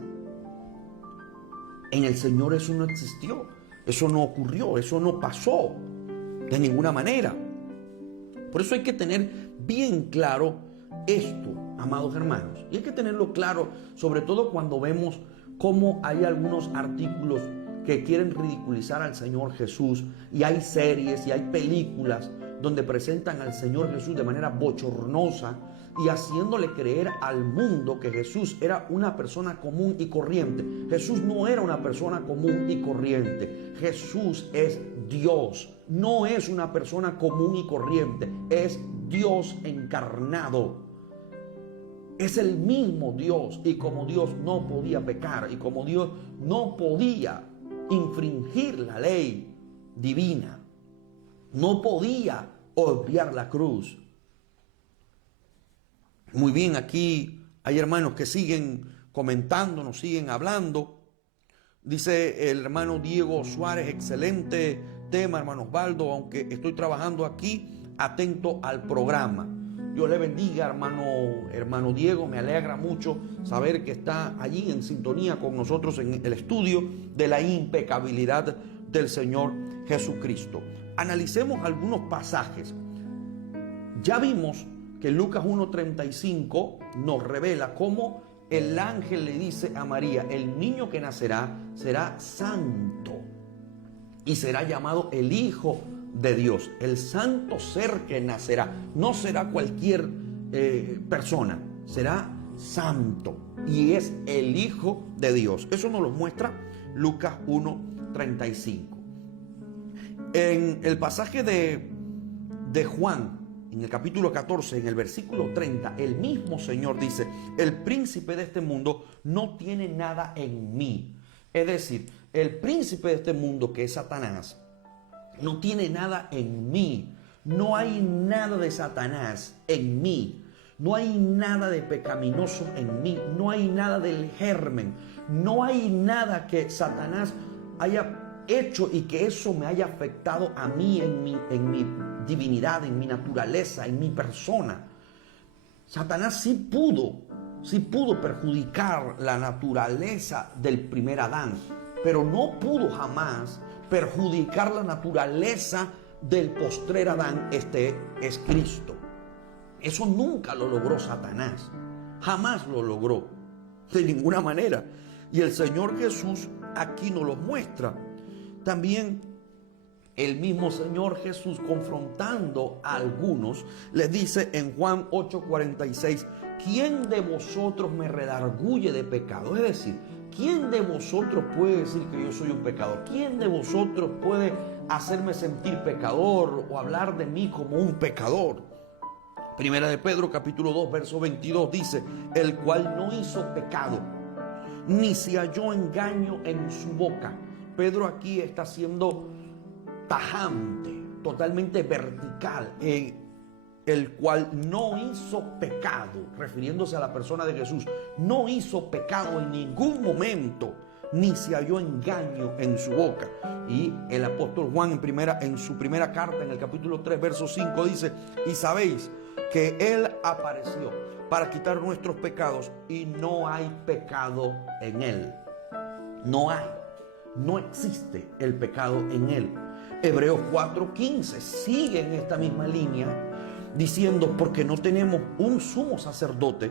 En el Señor eso no existió, eso no ocurrió, eso no pasó de ninguna manera. Por eso hay que tener bien claro esto, amados hermanos. Y hay que tenerlo claro, sobre todo cuando vemos cómo hay algunos artículos que quieren ridiculizar al Señor Jesús, y hay series y hay películas donde presentan al Señor Jesús de manera bochornosa y haciéndole creer al mundo que Jesús era una persona común y corriente. Jesús no era una persona común y corriente. Jesús es Dios, no es una persona común y corriente, es Dios encarnado. Es el mismo Dios, y como Dios no podía pecar, y como Dios no podía infringir la ley divina, no podía obviar la cruz. Muy bien, aquí hay hermanos que siguen comentando, nos siguen hablando. Dice el hermano Diego Suárez: excelente tema, hermano Osvaldo, aunque estoy trabajando aquí, atento al programa. Dios le bendiga, hermano Diego. Me alegra mucho saber que está allí en sintonía con nosotros en el estudio de la impecabilidad del Señor Jesucristo. Analicemos algunos pasajes. Ya vimos que Lucas 1:35 nos revela cómo el ángel le dice a María: el niño que nacerá será santo y será llamado el Hijo de Dios. El santo ser que nacerá no será cualquier persona, será santo y es el Hijo de Dios. Eso nos lo muestra Lucas 1:35. En el pasaje de Juan, en el capítulo 14, en el versículo 30, el mismo Señor dice: el príncipe de este mundo no tiene nada en mí. Es decir, el príncipe de este mundo, que es Satanás, no tiene nada en mí. No hay nada de Satanás en mí. No hay nada de pecaminoso en mí. No hay nada del germen. No hay nada que Satanás haya hecho y que eso me haya afectado a mí en mi divinidad, en mi naturaleza, en mi persona. Satanás sí pudo perjudicar la naturaleza del primer Adán, pero no pudo jamás perjudicar la naturaleza del postrer Adán. Este es Cristo. Eso nunca lo logró Satanás, jamás lo logró, de ninguna manera. Y el Señor Jesús aquí nos lo muestra. También el mismo Señor Jesús, confrontando a algunos, les dice en Juan 8:46: ¿quién de vosotros me redarguye de pecado? Es decir, ¿quién de vosotros puede decir que yo soy un pecador? ¿Quién de vosotros puede hacerme sentir pecador o hablar de mí como un pecador? Primera de Pedro capítulo 2 verso 22 dice: el cual no hizo pecado, ni se halló engaño en su boca. Pedro aquí está siendo tajante, totalmente vertical, en el cual no hizo pecado, refiriéndose a la persona de Jesús. No hizo pecado en ningún momento, ni se halló engaño en su boca. Y el apóstol Juan en su primera carta, en el capítulo 3 verso 5 dice: y sabéis que Él apareció para quitar nuestros pecados, y no hay pecado en Él. No existe el pecado en Él. Hebreos 4:15 sigue en esta misma línea, diciendo: porque no tenemos un sumo sacerdote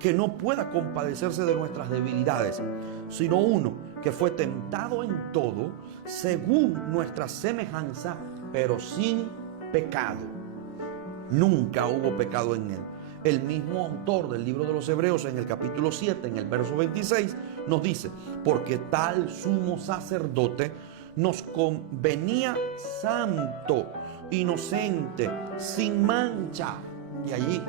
que no pueda compadecerse de nuestras debilidades, sino uno que fue tentado en todo, según nuestra semejanza, pero sin pecado. Nunca hubo pecado en Él. El mismo autor del libro de los Hebreos en el capítulo 7, en el verso 26, nos dice, porque tal sumo sacerdote nos convenía santo, inocente, sin mancha. Y allí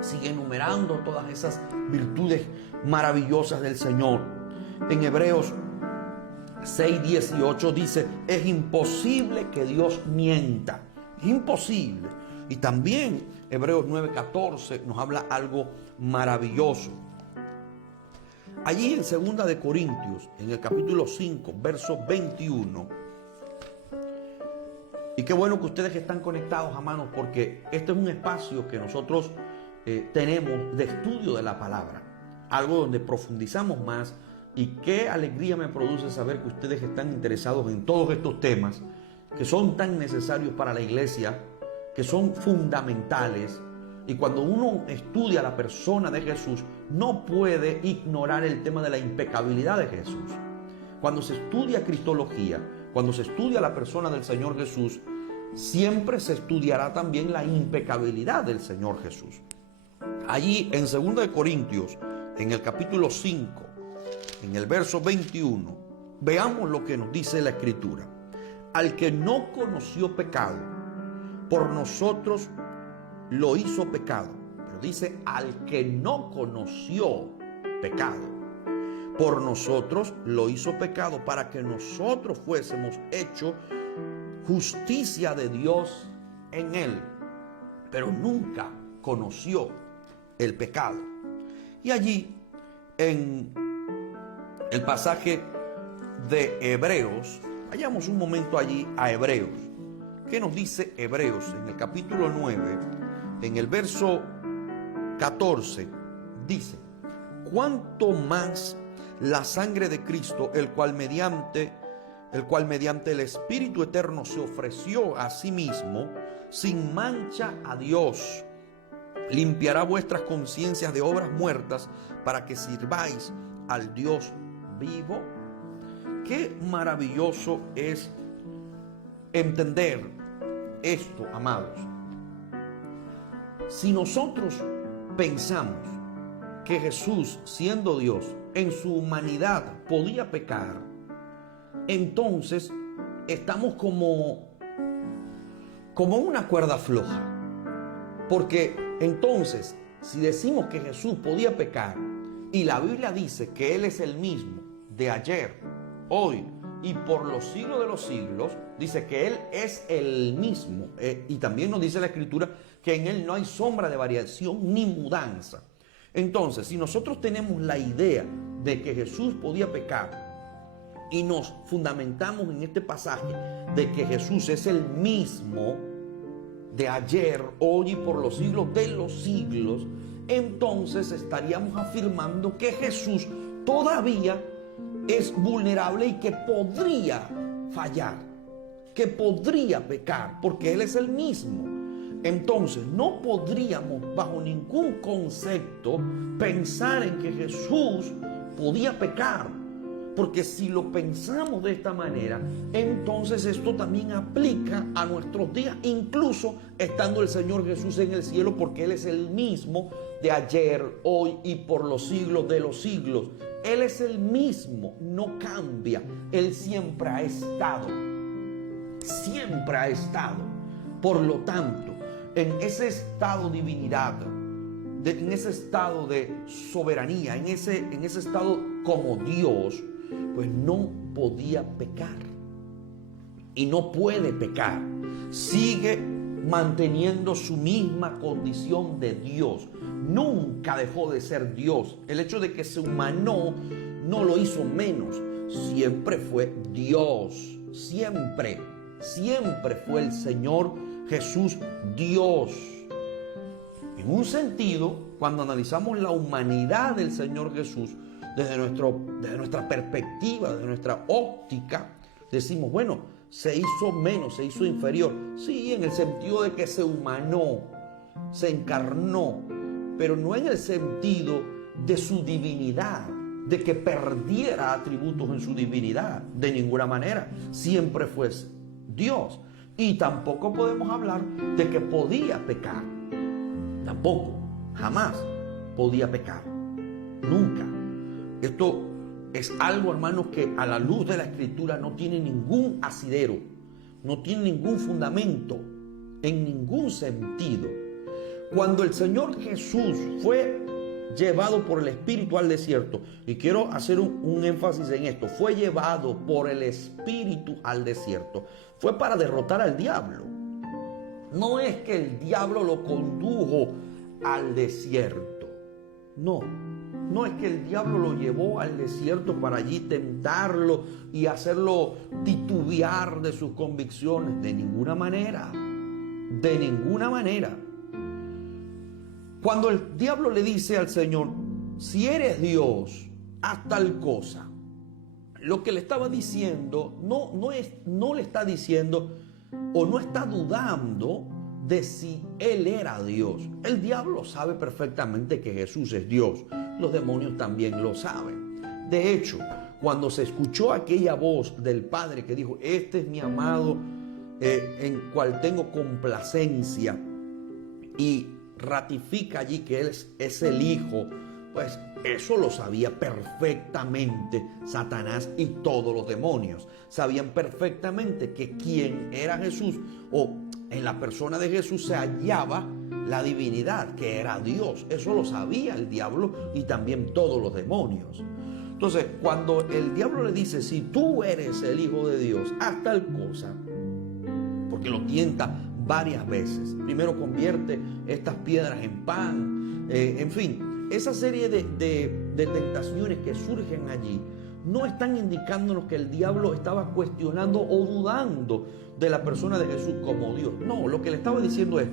sigue enumerando todas esas virtudes maravillosas del Señor. En Hebreos 6:18 dice, es imposible que Dios mienta. Es imposible. Y también Hebreos 9:14 nos habla algo maravilloso. Allí en 2 de Corintios, en el capítulo 5, verso 21. Y qué bueno que ustedes están conectados, hermanos, porque este es un espacio que nosotros tenemos de estudio de la palabra. Algo donde profundizamos más. Y qué alegría me produce saber que ustedes están interesados en todos estos temas que son tan necesarios para la iglesia, que son fundamentales. Y cuando uno estudia la persona de Jesús, no puede ignorar el tema de la impecabilidad de Jesús. Cuando se estudia cristología, cuando se estudia la persona del Señor Jesús, siempre se estudiará también la impecabilidad del Señor Jesús. Allí en 2 de Corintios, en el capítulo 5, en el verso 21, veamos lo que nos dice la Escritura. Al que no conoció pecado, por nosotros lo hizo pecado. Pero dice, al que no conoció pecado, por nosotros lo hizo pecado, para que nosotros fuésemos hechos justicia de Dios en él. Pero nunca conoció el pecado. Y allí, en el pasaje de Hebreos, vayamos un momento allí a Hebreos. ¿Qué nos dice Hebreos? En el capítulo 9, en el verso 14, dice, cuánto más la sangre de Cristo, el cual mediante el Espíritu Eterno se ofreció a sí mismo, sin mancha a Dios, limpiará vuestras conciencias de obras muertas, para que sirváis al Dios vivo. Qué maravilloso es entender esto, amados. Si nosotros pensamos que Jesús, siendo Dios, en su humanidad podía pecar, entonces estamos como una cuerda floja. Porque entonces, si decimos que Jesús podía pecar, y la Biblia dice que Él es el mismo de ayer, hoy y por los siglos de los siglos, dice que Él es el mismo. Y también nos dice la Escritura que en Él no hay sombra de variación ni mudanza. Entonces, si nosotros tenemos la idea de que Jesús podía pecar y nos fundamentamos en este pasaje de que Jesús es el mismo de ayer, hoy y por los siglos de los siglos, entonces estaríamos afirmando que Jesús todavía es vulnerable y que podría fallar, que podría pecar, porque Él es el mismo. Entonces no podríamos bajo ningún concepto pensar en que Jesús podía pecar, porque si lo pensamos de esta manera, entonces esto también aplica a nuestros días, incluso estando el Señor Jesús en el cielo, porque Él es el mismo de ayer, hoy y por los siglos de los siglos. Él es el mismo, no cambia. Él siempre ha estado. Siempre ha estado. Por lo tanto, en ese estado de divinidad, en ese estado de soberanía, en ese estado como Dios, pues no podía pecar. Y no puede pecar. Sigue manteniendo su misma condición de Dios. Nunca dejó de ser Dios. El hecho de que se humanó no lo hizo menos. Siempre fue Dios. Siempre fue el Señor Jesús Dios. En un sentido, cuando analizamos la humanidad del Señor Jesús desde nuestra perspectiva, desde nuestra óptica, decimos, bueno, se hizo menos, se hizo inferior. Sí, en el sentido de que se humanó, se encarnó, pero no en el sentido de su divinidad, de que perdiera atributos en su divinidad, de ninguna manera. Siempre fue Dios. Y tampoco podemos hablar de que podía pecar. Tampoco. jamás podía pecar. Nunca. Esto es algo, hermanos, que a la luz de la Escritura no tiene ningún asidero, no tiene ningún fundamento, en ningún sentido. Cuando el Señor Jesús fue llevado por el Espíritu al desierto, y quiero hacer un énfasis en esto, fue llevado por el Espíritu al desierto, fue para derrotar al diablo. No es que el diablo lo condujo al desierto, no es que el diablo lo llevó al desierto para allí tentarlo y hacerlo titubear de sus convicciones, de ninguna manera, de ninguna manera. Cuando el diablo le dice al Señor, si eres Dios, haz tal cosa, lo que le estaba diciendo no le está diciendo o no está dudando de si Él era Dios. El diablo sabe perfectamente que Jesús es Dios. Los demonios también lo saben. De hecho, cuando se escuchó aquella voz del Padre que dijo, este es mi amado, en cual tengo complacencia, y ratifica allí que Él es el Hijo, pues eso lo sabía perfectamente Satanás y todos los demonios. Sabían perfectamente que quien era Jesús, o en la persona de Jesús se hallaba la divinidad, que era Dios. Eso lo sabía el diablo y también todos los demonios. Entonces, cuando el diablo le dice, si tú eres el Hijo de Dios, haz tal cosa, porque lo tienta varias veces. Primero convierte estas piedras en pan, en fin, esa serie de tentaciones que surgen allí no están indicándonos que el diablo estaba cuestionando o dudando de la persona de Jesús como Dios. No, lo que le estaba diciendo es,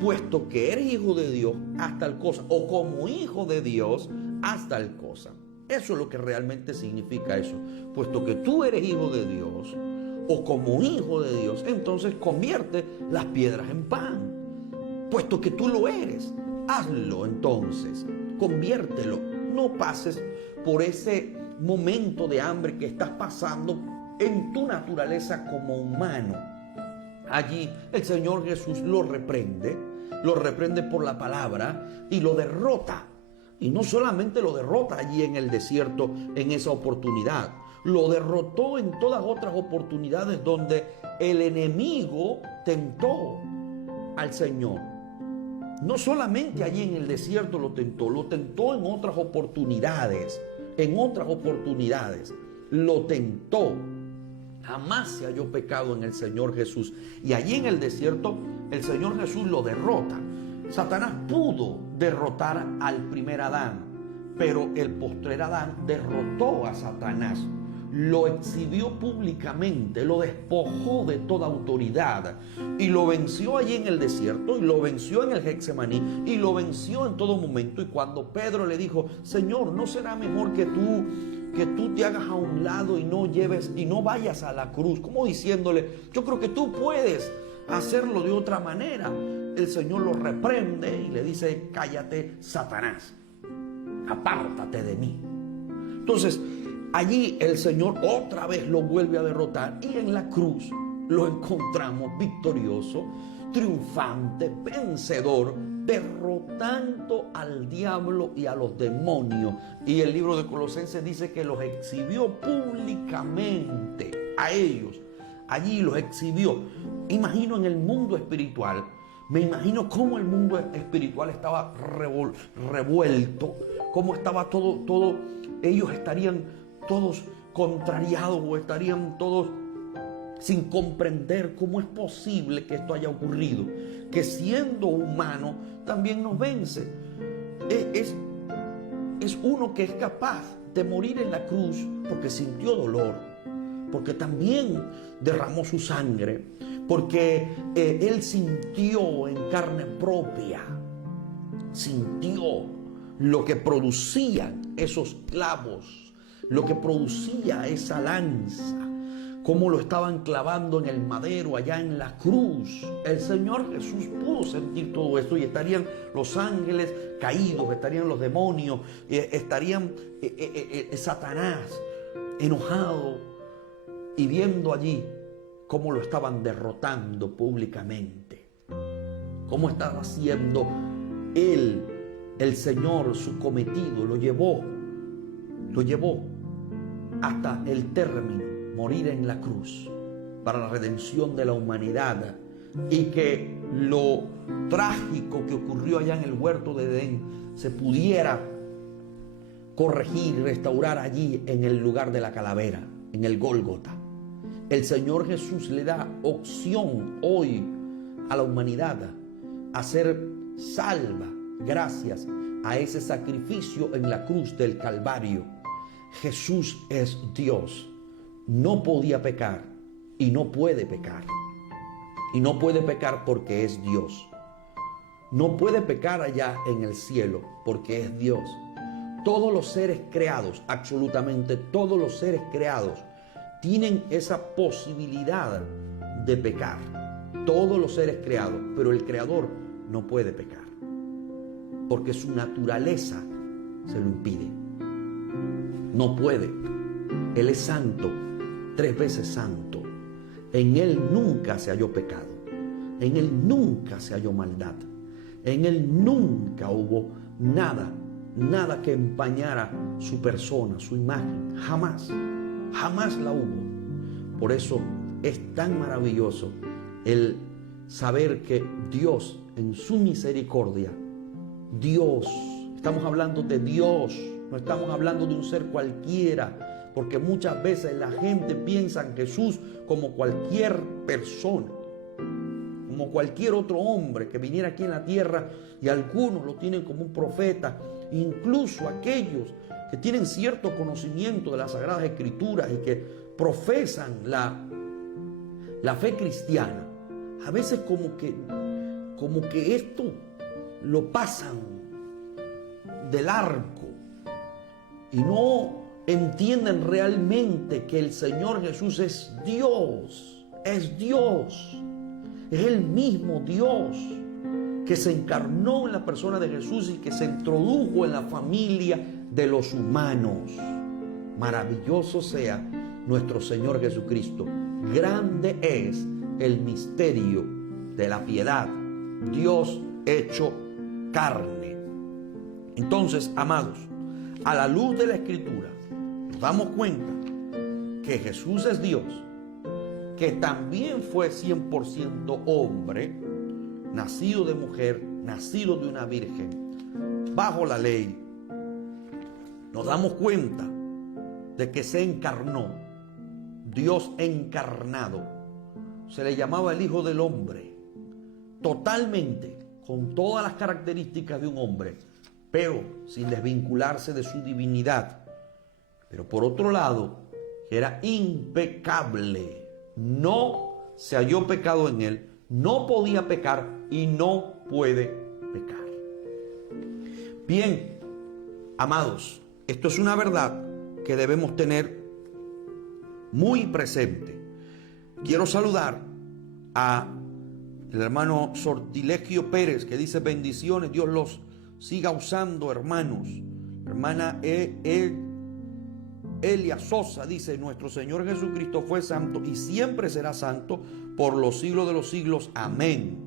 puesto que eres hijo de Dios, haz tal cosa, o como hijo de Dios, haz tal cosa. Eso es lo que realmente significa eso. Puesto que tú eres hijo de Dios, o como hijo de Dios, entonces convierte las piedras en pan. Puesto que tú lo eres, hazlo entonces, conviértelo. No pases por ese momento de hambre que estás pasando en tu naturaleza como humano. Allí el Señor Jesús lo reprende por la palabra y lo derrota. Y no solamente lo derrota allí en el desierto, en esa oportunidad, lo derrotó en todas otras oportunidades donde el enemigo tentó al Señor. No solamente allí en el desierto lo tentó en otras oportunidades, lo tentó. Jamás se halló pecado en el Señor Jesús. Y allí en el desierto el Señor Jesús lo derrota. Satanás pudo derrotar al primer Adán, pero el postrer Adán derrotó a Satanás. Lo exhibió públicamente, lo despojó de toda autoridad y lo venció allí en el desierto, y lo venció en el Getsemaní, y lo venció en todo momento. Y cuando Pedro le dijo, Señor, ¿no será mejor que tú te hagas a un lado y no vayas a la cruz? Como diciéndole, yo creo que tú puedes hacerlo de otra manera. El Señor lo reprende y le dice, cállate, Satanás, apártate de mí. Entonces, allí el Señor otra vez lo vuelve a derrotar, y en la cruz lo encontramos victorioso, triunfante, vencedor, derrotando al diablo y a los demonios. Y el libro de Colosenses dice que los exhibió públicamente a ellos. Allí los exhibió. Imagino en el mundo espiritual, me imagino cómo el mundo espiritual estaba revuelto, cómo estaba todo, ellos estarían todos contrariados, o estarían todos sin comprender cómo es posible que esto haya ocurrido, que siendo humano también nos vence. Es uno que es capaz de morir en la cruz porque sintió dolor, porque también derramó su sangre, porque Él sintió en carne propia, sintió lo que producían esos clavos, lo que producía esa lanza, cómo lo estaban clavando en el madero allá en la cruz. El Señor Jesús pudo sentir todo esto, y estarían los ángeles caídos, estarían los demonios, estarían Satanás enojado, y viendo allí cómo lo estaban derrotando públicamente, cómo estaba siendo Él el Señor, su cometido, lo llevó hasta el término, morir en la cruz para la redención de la humanidad, y que lo trágico que ocurrió allá en el huerto de Edén se pudiera corregir y restaurar allí en el lugar de la calavera, en el Gólgota. El Señor Jesús le da opción hoy a la humanidad a ser salva gracias a ese sacrificio en la cruz del Calvario. Jesús es Dios, no podía pecar y no puede pecar. Y no puede pecar porque es Dios. No puede pecar allá en el cielo porque es Dios. Todos los seres creados, absolutamente todos los seres creados, tienen esa posibilidad de pecar. Todos los seres creados, pero el Creador no puede pecar porque su naturaleza se lo impide. No puede. Él es santo, 3 veces santo. En Él nunca se halló pecado. En Él nunca se halló maldad. En Él nunca hubo nada que empañara su persona, su imagen. Jamás la hubo. Por eso es tan maravilloso el saber que Dios, en su misericordia, Dios, estamos hablando de Dios, no estamos hablando de un ser cualquiera, porque muchas veces la gente piensa en Jesús como cualquier persona, como cualquier otro hombre que viniera aquí en la tierra, y algunos lo tienen como un profeta, incluso aquellos que tienen cierto conocimiento de las Sagradas Escrituras y que profesan la fe cristiana. A veces como que esto lo pasan del arco y no entienden realmente que el Señor Jesús es Dios, es el mismo Dios que se encarnó en la persona de Jesús y que se introdujo en la familia de los humanos. Maravilloso sea nuestro Señor Jesucristo. Grande es el misterio de la piedad, Dios hecho carne. Entonces, amados, a la luz de la Escritura, nos damos cuenta que Jesús es Dios, que también fue 100% hombre, nacido de mujer, nacido de una virgen, bajo la ley. Nos damos cuenta de que se encarnó, Dios encarnado. Se le llamaba el Hijo del Hombre, totalmente, con todas las características de un hombre, pero sin desvincularse de su divinidad. Pero por otro lado, era impecable, no se halló pecado en él, no podía pecar y no puede pecar. Bien, amados, esto es una verdad que debemos tener muy presente. Quiero saludar a el hermano Sortilegio Pérez, que dice: bendiciones, Dios los siga usando, hermanos. Hermana Elia Sosa dice: nuestro Señor Jesucristo fue santo y siempre será santo por los siglos de los siglos. Amén.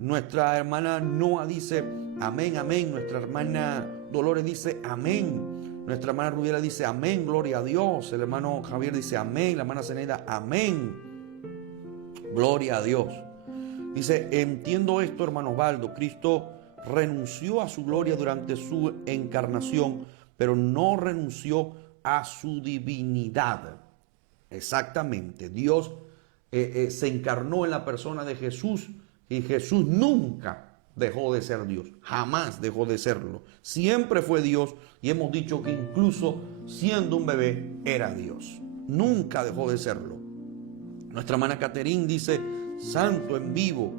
Nuestra hermana Noa dice: amén, amén. Nuestra hermana Dolores dice: amén. Nuestra hermana Rubiela dice: amén, gloria a Dios. El hermano Javier dice: amén. La hermana Zenaida: amén, gloria a Dios. Dice: entiendo esto, hermano Osvaldo. Cristo renunció a su gloria durante su encarnación, pero no renunció a su divinidad. Exactamente. Dios se encarnó en la persona de Jesús, y Jesús nunca dejó de ser Dios, jamás dejó de serlo. Siempre fue Dios, y hemos dicho que incluso siendo un bebé era Dios. Nunca dejó de serlo. Nuestra hermana Caterín dice: santo en vivo.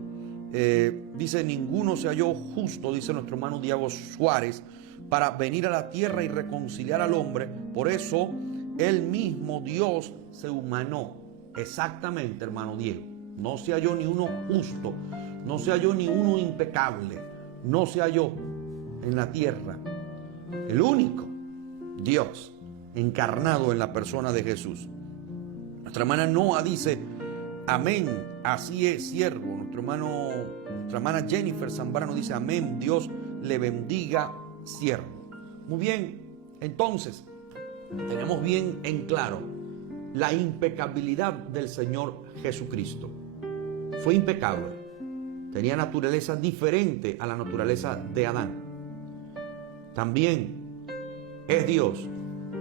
Dice: ninguno se halló justo, dice nuestro hermano Diego Suárez, para venir a la tierra y reconciliar al hombre. Por eso el mismo Dios se humanó. Exactamente, hermano Diego. No se halló ni uno justo, no se halló ni uno impecable, no se halló en la tierra. El único Dios encarnado en la persona de Jesús. Nuestra hermana Noa dice: amén, así es, siervo. Nuestra hermana Jennifer Zambrano dice: amén, Dios le bendiga, siervo. Muy bien, entonces, tenemos bien en claro la impecabilidad del Señor Jesucristo. Fue impecable. Tenía naturaleza diferente a la naturaleza de Adán. También es Dios,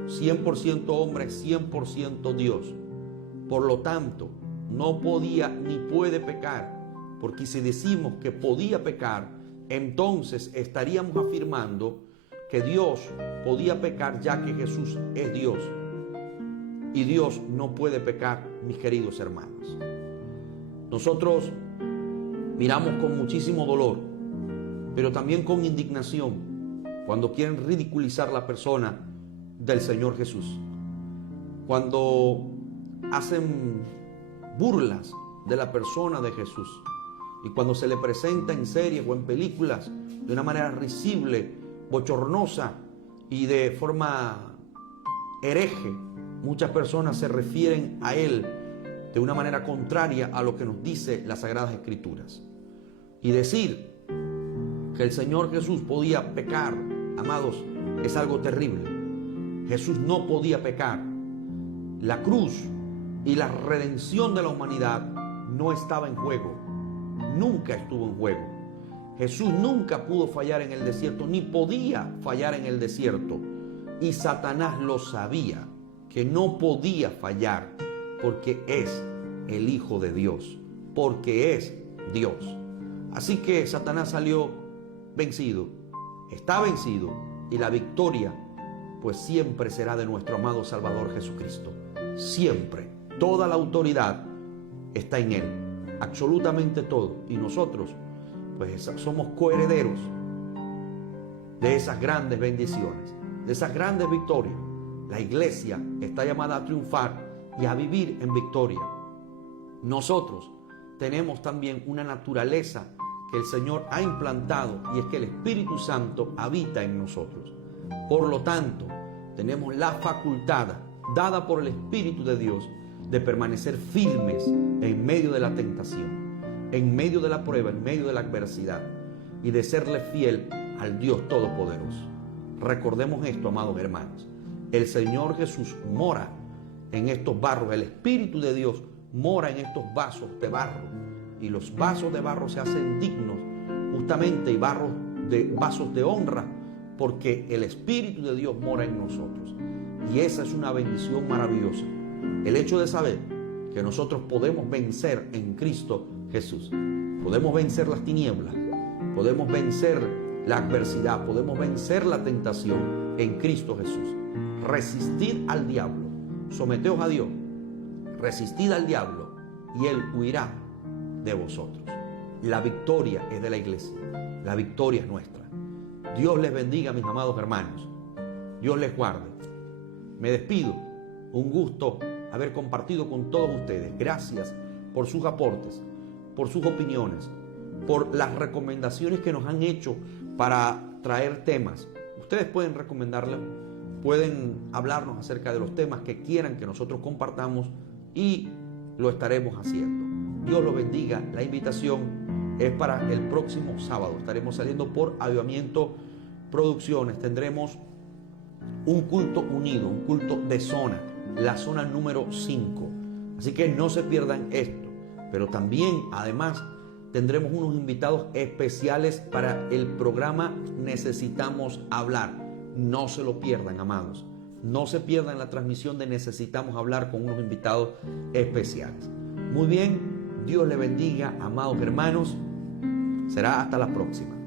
100% hombre, 100% Dios. Por lo tanto, no podía ni puede pecar, porque si decimos que podía pecar, entonces estaríamos afirmando que Dios podía pecar, ya que Jesús es Dios. Y Dios no puede pecar, mis queridos hermanos. Nosotros miramos con muchísimo dolor, pero también con indignación, cuando quieren ridiculizar la persona del Señor Jesús. Cuando hacen burlas de la persona de Jesús. Y cuando se le presenta en series o en películas de una manera risible, bochornosa y de forma hereje, muchas personas se refieren a Él de una manera contraria a lo que nos dice las Sagradas Escrituras. Y decir que el Señor Jesús podía pecar, amados, es algo terrible. Jesús no podía pecar. La cruz y la redención de la humanidad no estaba en juego. Nunca estuvo en juego. Jesús nunca pudo fallar en el desierto, ni podía fallar en el desierto. Y Satanás lo sabía, que no podía fallar, porque es el Hijo de Dios, porque es Dios. Así que Satanás salió vencido, está vencido, y la victoria pues siempre será de nuestro amado Salvador Jesucristo. Siempre, toda la autoridad está en Él, absolutamente todo, y nosotros pues somos coherederos de esas grandes bendiciones, de esas grandes victorias. La iglesia está llamada a triunfar y a vivir en victoria. Nosotros tenemos también una naturaleza que el Señor ha implantado, y es que el Espíritu Santo habita en nosotros. Por lo tanto, tenemos la facultad dada por el Espíritu de Dios de permanecer firmes en medio de la tentación, en medio de la prueba, en medio de la adversidad, y de serle fiel al Dios Todopoderoso. Recordemos esto, amados hermanos. El Señor Jesús mora en estos barros. El Espíritu de Dios mora en estos vasos de barro. Y los vasos de barro se hacen dignos, justamente, y vasos de honra, porque el Espíritu de Dios mora en nosotros. Y esa es una bendición maravillosa. El hecho de saber que nosotros podemos vencer en Cristo Jesús. Podemos vencer las tinieblas, podemos vencer la adversidad, podemos vencer la tentación en Cristo Jesús. Resistid al diablo, someteos a Dios, resistid al diablo y Él huirá de vosotros. La victoria es de la iglesia, la victoria es nuestra. Dios les bendiga, mis amados hermanos. Dios les guarde. Me despido. Un gusto haber compartido con todos ustedes. Gracias por sus aportes, por sus opiniones, por las recomendaciones que nos han hecho para traer temas. Ustedes pueden recomendarlo, pueden hablarnos acerca de los temas que quieran que nosotros compartamos, y lo estaremos haciendo. Dios los bendiga. La invitación es para el próximo sábado. Estaremos saliendo por Avivamiento Producciones. Tendremos un culto unido, un culto de zona, la zona número 5. Así que no se pierdan esto. Pero también, además, tendremos unos invitados especiales para el programa Necesitamos Hablar. No se lo pierdan, amados. No se pierdan la transmisión de Necesitamos Hablar con unos invitados especiales. Muy bien, Dios les bendiga, amados hermanos. Será hasta la próxima.